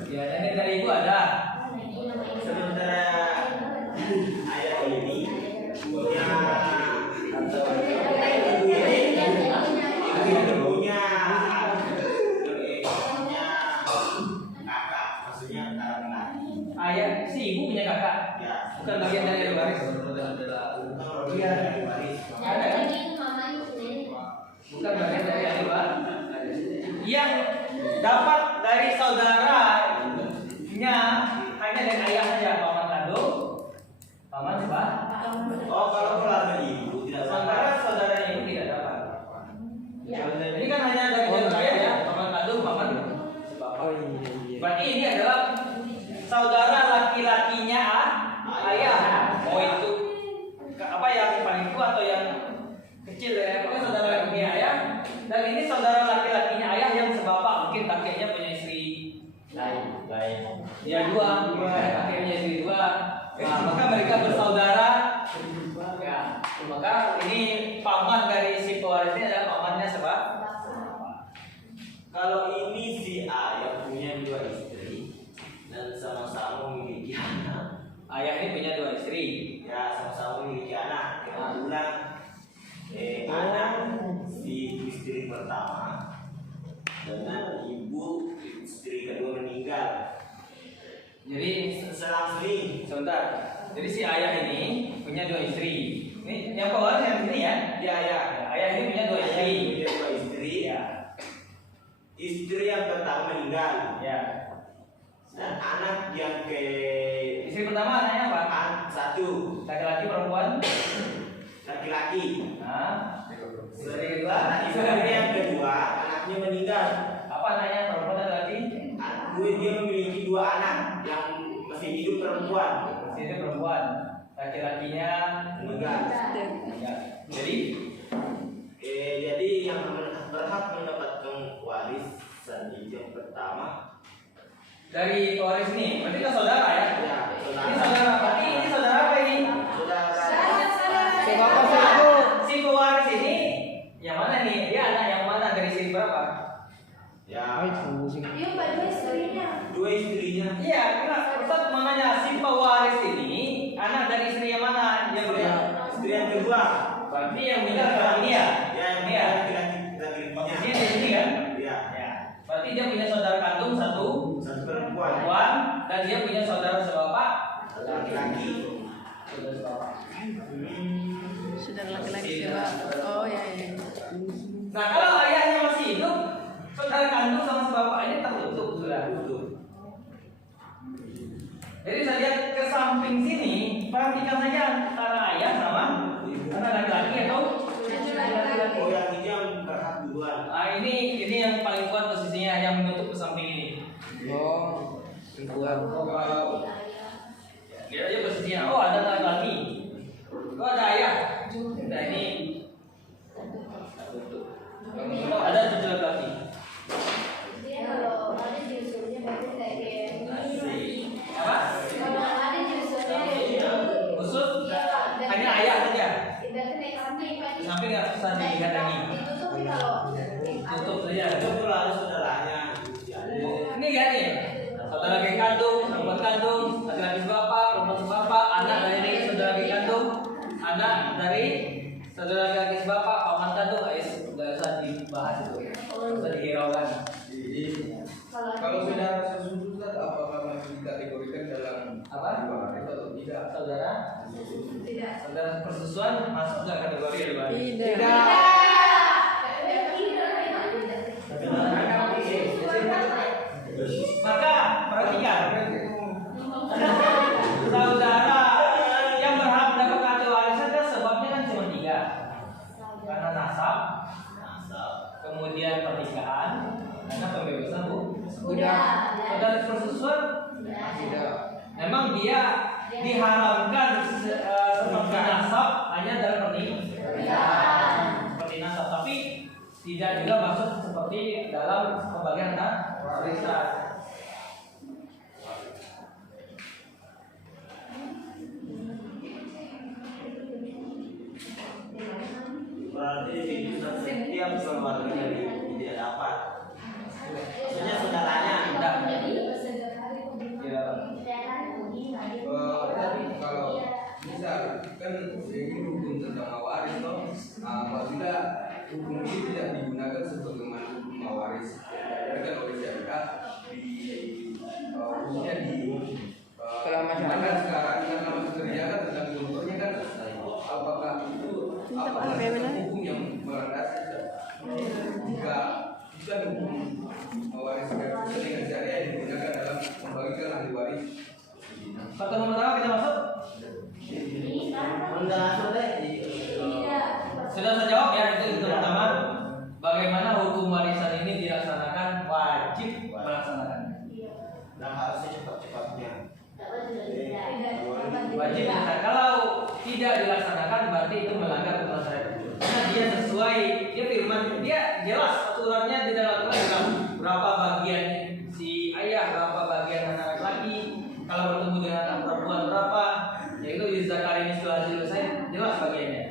Ya nenek dari ibu ada. sementara ayah ini punya atau ibu ini punya kakak maksudnya kakak Ayah si ibu punya kakak. ya Bukan bagian dari waris. dia dari waris Bukan bagian dari ahli waris. Yang dapat dari saudaranya hanya dari ayah saja, paman kandung, paman siapa? oh kalau keluarga ibu tidak Sementara saudara ibu tidak dapat. Ini kan hanya dari jalur ayah ya, paman kandung, paman bapak. Oh, iya. Berarti ini adalah saudara laki-lakinya ayah. Mau itu apa yang paling tua atau yang kecil ya? Pokoknya saudara laki-lakinya ayah. Dan ini saudara laki-lakinya ayah yang sebapak, mungkin kakeknya punya istri lain. Ya dua, kakeknya istri dua. Nah, maka mereka bersaudara. Ya, maka ini paman dari si pewaris ini adalah pamannya siapa? kalau ini si ayah punya dua istri dan sama-sama memiliki anak Ayah ini punya dua istri. ya sama-sama memiliki anak kebetulan anak si istri pertama dengan ibu istri kedua meninggal Jadi selang-seling. sebentar. Jadi si ayah ini punya 2 istri. Ini yang pewaris yang sini ya. Ya, ya. Ayah ini punya 2 istri. Punya 2 istri. Ya. Istri yang pertama meninggal. Ya. Dan anak yang ke Istri pertama anaknya apa? satu Laki-laki perempuan? laki-laki. Nah. Istri kedua. Istri yang kedua anaknya meninggal. Apa anaknya perempuan dan laki? Dia memiliki 2 anak yang masih hidup perempuan. Istri perempuan. Laki-lakinya Meninggal. ya. Jadi Jadi yang berhak mendapatkan warisan itu yang pertama dari pewaris ini, berarti kita saudara ya? ya Ini saudara, berarti ini saudara apa ini? saudara. Si bapak si ibu. Si pewaris ini yang mana nih? Dia anak yang mana dari istri berapa? Ya, Dia berdua istrinya. 2 istrinya. Iya, Ustaz mau nanya si pewaris ini anak dari istri yang mana? Yang Ya, istri yang kedua. berarti yang meninggal sekarang dia. Ya, yang Iya. laki-lakinya. Posisinya di sini kan? Ya, Ya. Berarti dia punya saudara kandung satu satu perempuan. perempuan dan dia punya saudara sebapak Laki-laki. saudara sebapak. Saudara laki-laki siapa? Oh ya ya. Nah kalau ayahnya masih hidup, saudara kandung sama sebapaknya tertutup sudah. Jadi saya lihat ke samping sini, perhatikan saja antara ayah sama anak laki-laki atau Oh, yang ini yang berhak duluan. ini yang paling kuat posisinya yang menutup ke samping ini. Oh, perempuan. Kalau lihat aja posisinya, oh ada anak laki, oh ada ayah, nah ini oh, ada cucu laki. Dia kalau ada jurusannya berarti kayak Apa? kalau ada jurusannya kayak Khusus Iya, dan- hanya ayah saja. Berarti naik samping kan? Di samping nggak susah dilihat lagi. Ditutup kalau Tutup saja. Itu kalau ada saudaranya. Ini kan nih, saudara laki kandung, perempuan kandung, laki-laki sebapak, perempuan sebapak, anak dari saudara laki kandung, anak dari saudara laki sebapak, paman kandung, nggak usah dibahas itu, nggak usah dihiraukan. Kalau saudara sesusu apakah masih dikategorikan dalam Apa? waris atau tidak? Saudara, tidak. saudara persusuan masuk nggak kategori ya, Bang? Tidak. Maka perhatikan, saudara yang berhak mendapat kartu warisan kan sebabnya kan cuma 3, karena nasab, kemudian pernikahan, karena pembebasan Udah. saudara persusuan, Tidak. memang dia diharamkan seperti nasab hanya dalam pernikahan, seperti nasab, tapi tidak juga masuk seperti dalam pembagian warisan. Berarti setiap keluarga tidak dapat. Maksudnya saudaranya. Ya. Tapi kalau misal kan ini hukum tentang mawaris toh, apabila hukum ini tidak digunakan sebagaimana hukum mawaris yang diajarkan oleh syariat khususnya di Kalau masyarakat mana sekarang karena masih kerjakan tentang contohnya kan apakah itu hukum yang melandasi jika bukan hukum mawaris sesuai dengan syariat yang digunakan dalam membagikan ahli waris. Pertemuan pertama kita masuk. Sudah saya jawab ya, itu pertama. Bagaimana hukum warisan ini dilaksanakan? Wajib melaksanakan. Dan harusnya cepat-cepatnya. Wajib dilaksanakan. Kalau tidak dilaksanakan berarti itu melanggar aturan syariat. Karena dia sesuai, dia firman, dia jelas aturannya di dalam Al-Quran. Berapa bagian si ayah, berapa bagian anak laki. Kalau bertemu dengan anak perempuan berapa, yaitu di zakar ini setelah selesai jelas bagiannya.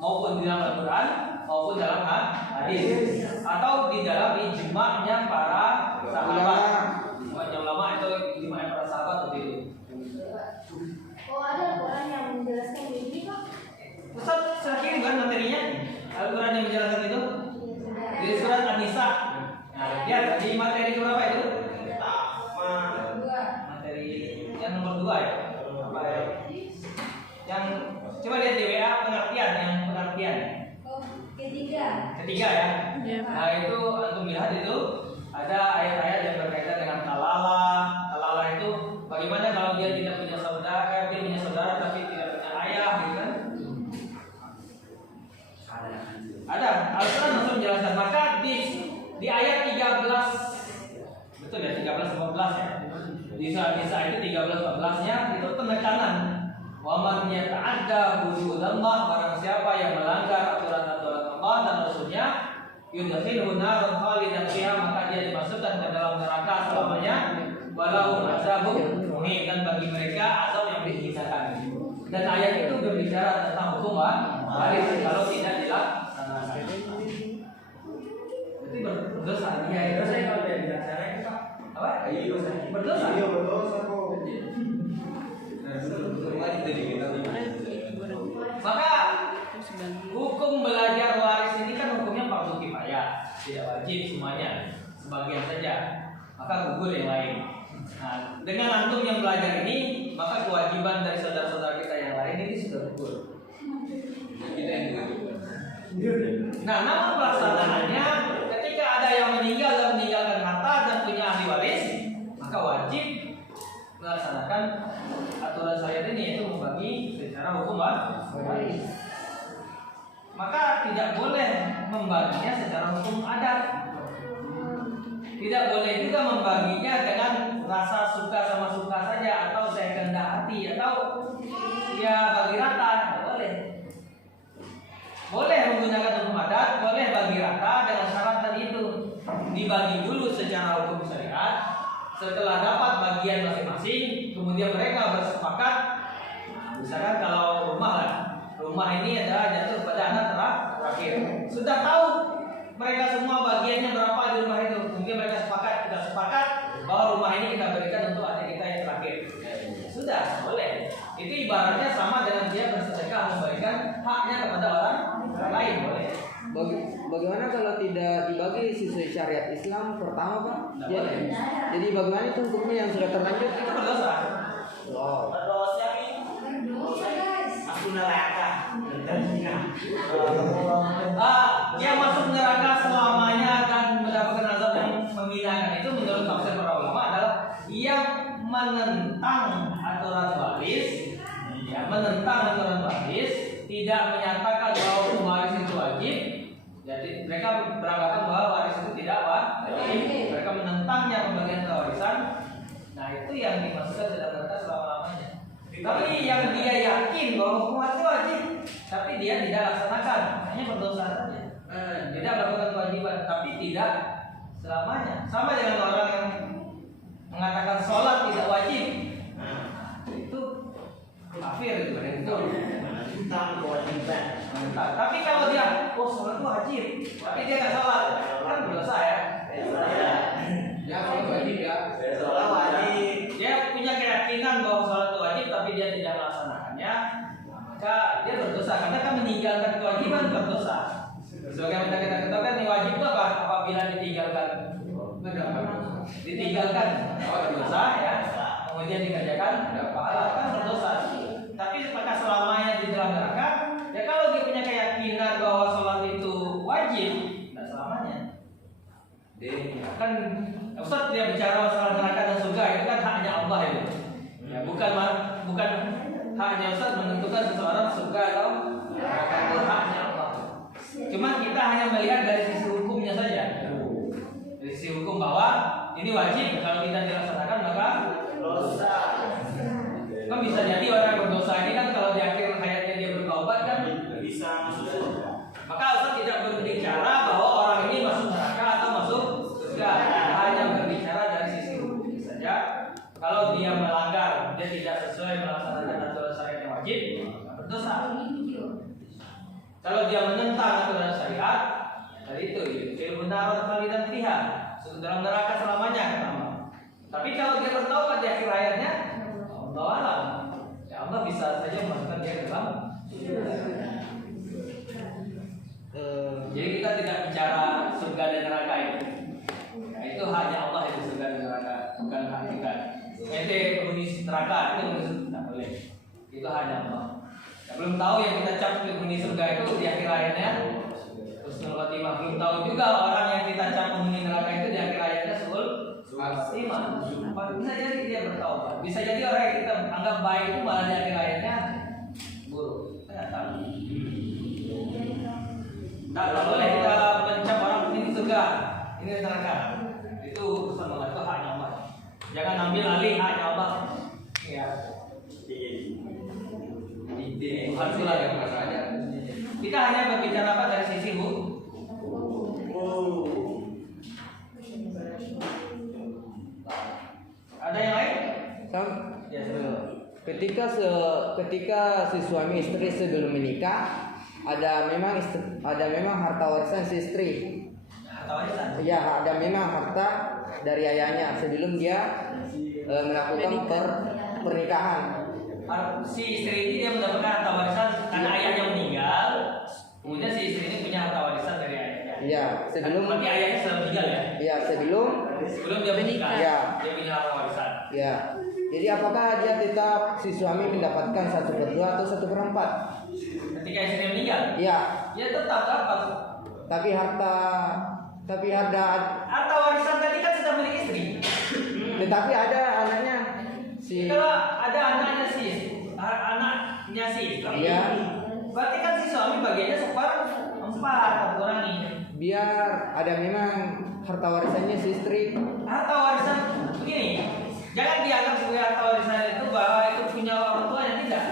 Maupun di dalam Al-Quran maupun dalam hadis atau di dalam ijma'nya para sahabat. Ijma'nya ulama itu ijma'nya para sahabat seperti itu. Oh, ada orang yang menjelaskan ini Pak? Ustaz, saya kirim kan materinya Al-Quran yang menjelaskan itu di surat An-Nisa. Nah, lihat di materi berapa itu? Pertama. Materi nomor 2 ya. Apa ya? Yang coba lihat di WA pengertian. Oh, ketiga. Ketiga ya. Iya. Nah itu antum lihat itu ada ayat-ayat yang berkaitan dengan talala. Talala itu bagaimana kalau dia tidak punya saudara, dia punya saudara tapi tidak punya ayah, gitu kan? Ada. Al-Quran langsung menjelaskan. Maka di ayat 13, betul ya 13-14 ya. Di Nisa itu 13-14-nya itu penekanan. Wa man yata'adda hududallah, barang siapa yang melanggar aturan-aturan Allah dan Rasulnya, yudkhilhu naran khalidan fiha, maka dia dimasukkan ke dalam neraka selamanya, walau azabun muhin, dan bagi mereka azab yang menghinakan. Dan ayat itu berbicara tentang hukum waris kalau tidak dilaksanakan. Berarti berdosa dia itu. Saya kalau dia dilaksanakan apa? Berdosa. Maka hukum belajar waris ini kan hukumnya fardu kifayah, tidak wajib semuanya, sebagian saja. Maka gugur yang lain. Nah, dengan antum yang belajar ini, maka kewajiban dari saudara-saudara kita yang lain ini sudah gugur. Kita yang juga. Nah, namun pelaksanaannya ketika ada yang meninggal dan meninggalkan harta dan punya ahli waris, maka wajib melaksanakan aturan syariat ini, yaitu membagi secara hukum waris. Maka tidak boleh membaginya secara hukum adat. Tidak boleh juga membaginya dengan rasa suka sama suka saja, atau saya kehendak hati, atau ya bagi rata. Tidak boleh. Boleh menggunakan hukum adat, boleh bagi rata dengan syarat tadi itu. Dibagi dulu secara hukum syariat. Setelah dapat bagian masing-masing, kemudian mereka bersepakat. Misalkan kalau rumah ini adalah jatuh pada anak terakhir. Sudah tahu mereka semua bagiannya berapa di rumah itu. Kemudian mereka kita sepakat bahwa rumah ini kita berikan untuk adik kita yang terakhir. Sudah, boleh. Itu ibaratnya sama dengan dia bersedekah memberikan haknya kepada orang lain, boleh. Bagaimana kalau tidak dibagi sesuai syariat Islam pertama, Pak? Jadi bagaimana itu hukumnya yang sudah terlanjur? Itu berdosa. Wow. Berdosa ini Berdosa, guys. masuk neraka. Yang masuk neraka selamanya dan mendapatkan azab yang menghinakan itu menurut tafsir para ulama adalah yang menentang aturan waris, tidak menyatakan bahwa waris itu wajib. Jadi mereka beranggapan bahwa waris itu tidak wajib. Mereka menentangnya pembagian kewarisan. Nah itu yang dimasukkan dalam neraka selama-lamanya. Tapi yang dia yakin bahwa hukum waris wajib, tapi dia tidak laksanakan, hanya berdosa saja. Tidak melakukan kewajiban, tapi tidak selamanya. Sama dengan orang yang mengatakan sholat tidak wajib, itu kafir itu betul. Tentang kewajiban. Tapi kalau dia, sholat itu wajib, tapi dia nggak sholat, kan berdosa ya. Ya kalau wajib ya. Sholat wajib. Dia punya keyakinan bahwa sholat itu wajib, tapi dia tidak melaksanakannya, maka dia berdosa karena kan meninggalkan kewajiban berdosa. Sebagaimana kita ketahui wajib itu apa? Apabila ditinggalkan berdosa ya, kemudian dikerjakan pahala, kan berdosa. Tapi apakah selamanya di dalam neraka? Ya kalau dia punya keyakinan bahwa sholat itu wajib, tidak selamanya. Kan Ustaz dia bicara masalah neraka dan surga, itu kan haknya Allah itu. Ya, bukan haknya Ustaz menentukan seseorang surga atau neraka, itu haknya Allah. Cuma kita hanya melihat dari sisi hukumnya saja. Dari sisi hukum bahwa ini wajib, kalau tidak dilaksanakan maka Dosa. kan bisa jadi orang yang berdosa ini kan kalau di akhir hayatnya dia bertaubat kan Bisa masuk surga. maka Ustaz tidak berbicara bahwa orang ini masuk neraka atau masuk surga. Kita hanya berbicara dari sisi hukumnya saja. Kalau dia melanggar, dia tidak sesuai melaksanakan aturan syariat yang wajib, berdosa. Kalau dia menentang aturan syariat, dari itu ilmu narat khalidan fiha, dalam neraka selamanya. Tapi kalau dia bertaubat di akhir hayatnya, Allah alam, ya Allah bisa saja memasukkan dia ke dalam surga. Jadi kita tidak bicara surga dan neraka itu. Nah, itu hanya Allah itu surga dan neraka, bukan hak kita. Ente penghuni neraka, itu tidak boleh. Itu hanya Allah. Ya, belum tahu yang kita cap penghuni surga itu di akhir ayatnya husnul khotimah. Belum tahu juga orang yang kita cap penghuni neraka itu di akhir ayatnya suul khotimah. Bisa jadi dia bertaubat. Bisa jadi orang yang kita anggap baik itu malah di akhir ayatnya buruk. Tidak tahu. Tak boleh kita mencap orang ini surga, ini neraka. Itu urusan Allah, itu haknya Allah. Jangan ambil alih haknya Allah. Ya. Tuhan pula yang masalahnya. Kita hanya berbicara apa dari sisi Ada yang lain? Ya, ketika si suami istri sebelum menikah ada memang harta warisan si istri. Harta warisan. Ya, ada memang harta dari ayahnya sebelum dia melakukan pernikahan. Si istri ini dia mendapatkan harta warisan karena ayahnya meninggal. Kemudian si istri ini punya harta warisan dari ayahnya. Iya, sebelum Berarti ayahnya sudah meninggal ya? Iya, sebelum dia menikah. Ya. Dia punya harta warisan. Ya. Jadi apakah dia tetap si suami mendapatkan 1/2 atau 1/4? Ketika istri meninggal? Iya. Ya tetap dapat. Tapi harta warisan tadi kan sudah milik istri. tetapi ada anaknya si Kalau ada anaknya si istri. Iya. Berarti kan si suami bagiannya 1/4 kurangi. Biar ada memang harta warisannya si istri. Harta warisan begini. Jangan dianggap sebagai harta warisan itu bahwa itu punya orang tua yang tidak.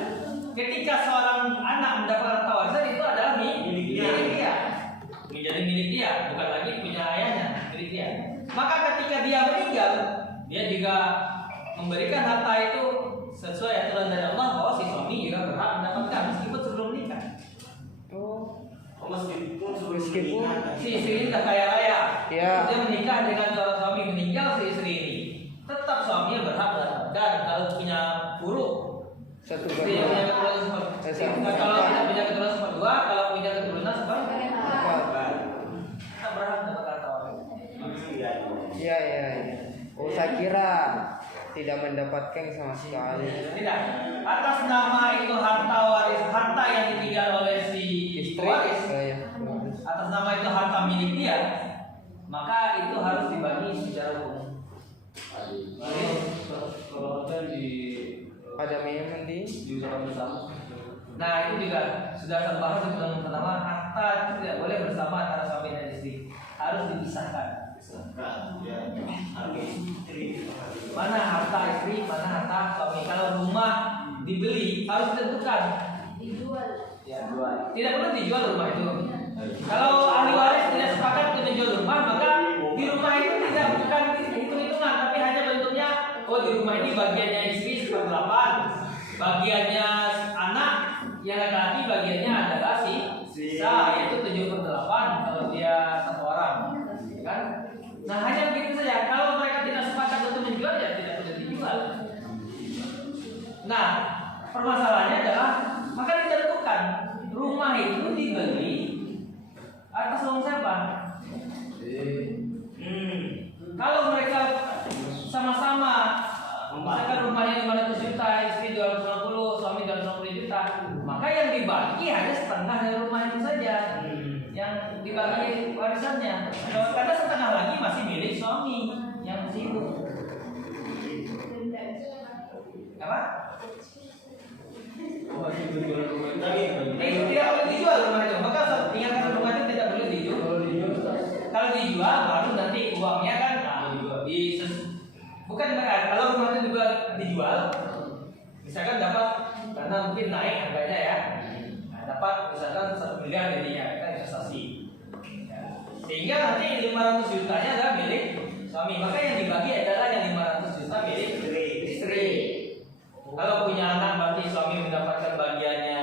Ketika seorang anak mendapat harta warisan itu adalah milik dia. Menjadi milik dia, bukan lagi punya ayahnya, milik dia. Maka ketika dia meninggal, dia juga memberikan harta itu sesuai aturan dari Allah bahwa si suami juga berhak mendapatkan meskipun sebelum menikah. Meskipun Si istri ini sudah kaya raya, Ya. dia menikah dengan seorang suami, meninggal si istri ini, tetap suaminya berhak mendapatkan. Kalau punya buruk, satu istri yang punya keturunan kalau tidak punya keturunan 1/2, kalau punya keturunan 1/4, kita berhak mendapat harta warisan. Iya. Oh, saya kira tidak mendapatkan sama sekali. Tidak. Atas nama itu harta yang ditinggal oleh si Istri. pewaris, Ya. atas nama itu harta milik dia, maka itu harus dibagi secara umum. Kalau ada di Ada memang di usaha bersama. Nah itu juga sudah terbahas di undang pertama, harta itu tidak boleh bersama antara suami dan istri, harus dipisahkan. Mana harta istri, mana harta suami. Kalau rumah dibeli harus ditentukan. dijual. Ya, tidak perlu dijual rumah itu. Kalau ahli waris tidak sepakat untuk menjual rumah, maka di rumah itu tidak bukan hitung-hitungan, tapi hanya bentuknya. Oh, di rumah ini bagiannya istri 1/8, bagiannya anak yang laki-laki bagiannya adalah sisa, yaitu 7/8 kalau dia satu orang, kan? Nah hanya begitu saja. Kalau mereka tidak sepakat untuk menjual, ya tidak boleh dijual. Nah permasalahannya adalah maka ditentukan rumah itu dibeli atas uang siapa? Kalau mereka sama-sama, misalkan rumahnya 500 juta, istri 250, suami 250 juta, maka yang dibagi hanya setengah dari rumah itu saja yang dibagi warisannya. Karena setengah lagi masih milik suami yang sibuk. Apa? Tidak boleh dijual rumah itu. Maka ingatkan rumah itu tidak boleh dijual. Kalau dijual baru nanti uangnya kan bukan kalau rumah itu juga dijual, misalkan dapat karena mungkin naik harganya ya, dapat misalkan 1 miliar jadinya kita investasi, sehingga nanti 500 jutanya adalah milik suami, maka yang dibagi adalah yang 500 juta milik istri. Kalau punya anak berarti suami mendapatkan bagiannya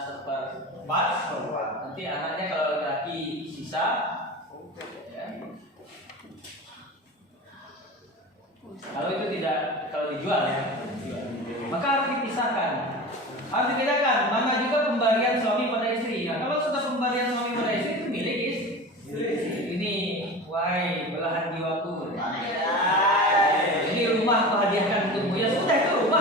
1/4, nanti anaknya kalau laki-laki sisa. Kalau itu tidak, kalau dijual ya, maka harus dipisahkan, harus dibedakan mana juga pemberian suami pada istri. Nah kalau sudah pemberian suami pada istri itu milik istri. Ini wahai belahan jiwaku, ini rumah aku hadiahkan untukmu. Ya sudah itu rumah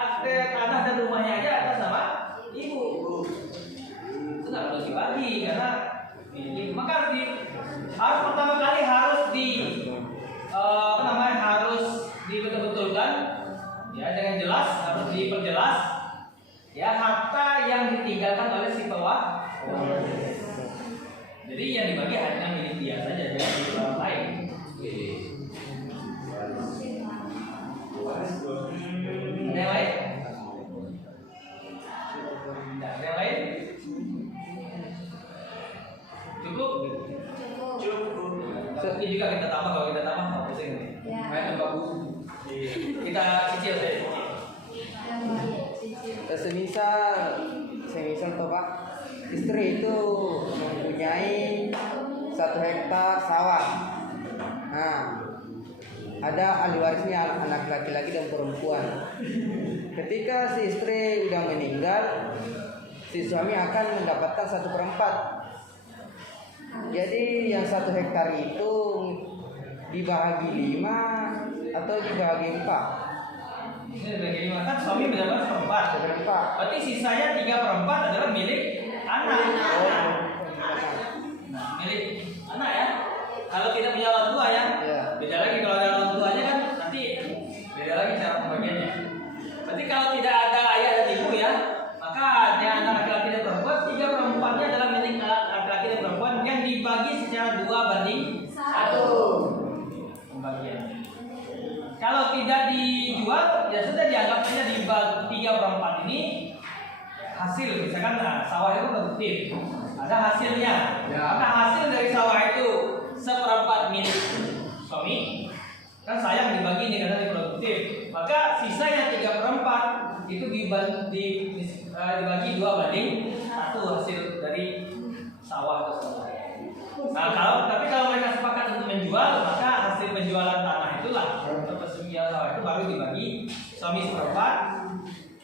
akte tanah dan rumahnya aja atas nama ibu. Itu nggak perlu dibagi karena milik. Maka harus pertama kali harus harus dibetul-betulkan ya dengan jelas, harus diperjelas ya harta yang ditinggalkan oleh si pewaris. Jadi yang dibagi hanya milik dia saja, jangan milik orang lain. Ada yang lain? Ada yang lain? Cukup? Ini juga kita tambah, kalau kita tambah nggak pusing. Ya. Main bagus. Kita cicil deh. Semisal toh Pak, istri itu mempunyai 1 hektar sawah. Nah, ada ahli warisnya anak laki-laki dan perempuan. Ketika si istri sudah meninggal, si suami akan mendapatkan 1/4. Jadi yang 1 hektar itu dibagi 5 atau dibagi 4? Ini bagi 5 kan suami mendapat 1/4. Berarti sisanya 3/4 adalah milik anak. Nah, milik anak ya. Kalau kita punya orang tua ya, beda lagi kalau ada orang tuanya kan nanti beda lagi cara pembagiannya. Berarti kalau tidak ada ayah dan ibu ya, maka ada anak laki-laki dan perempuan, 3/4-nya adalah milik anak laki-laki dan perempuan yang dibagi secara 2/1 pembagian. Kalau tidak dijual, ya sudah dianggap saja di 3/4 ini hasil, misalkan sawah itu produktif, ada hasilnya. Maka hasil dari sawah itu 1/4 milik suami, kan sayang dibagi nih karena ini produktif. Maka sisanya 3/4 itu dibagi 2/1 hasil dari sawah tersebut. Nah, tapi kalau mereka sepakat untuk menjual, maka hasil penjualan tanah itulah atau persemian sawah itu baru dibagi suami 1/4,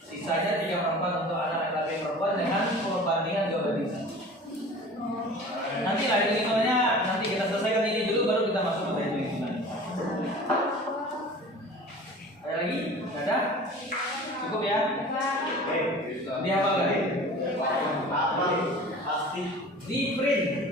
sisanya 3/4 untuk anak laki-laki perempuan dengan perbandingan 2/1. Nanti lah hitungannya, nanti kita selesaikan ini dulu baru kita masuk ke hitungan. Ada lagi? Nggak ada? Cukup ya? Ini apa lagi? Apa? Pasti. Di print.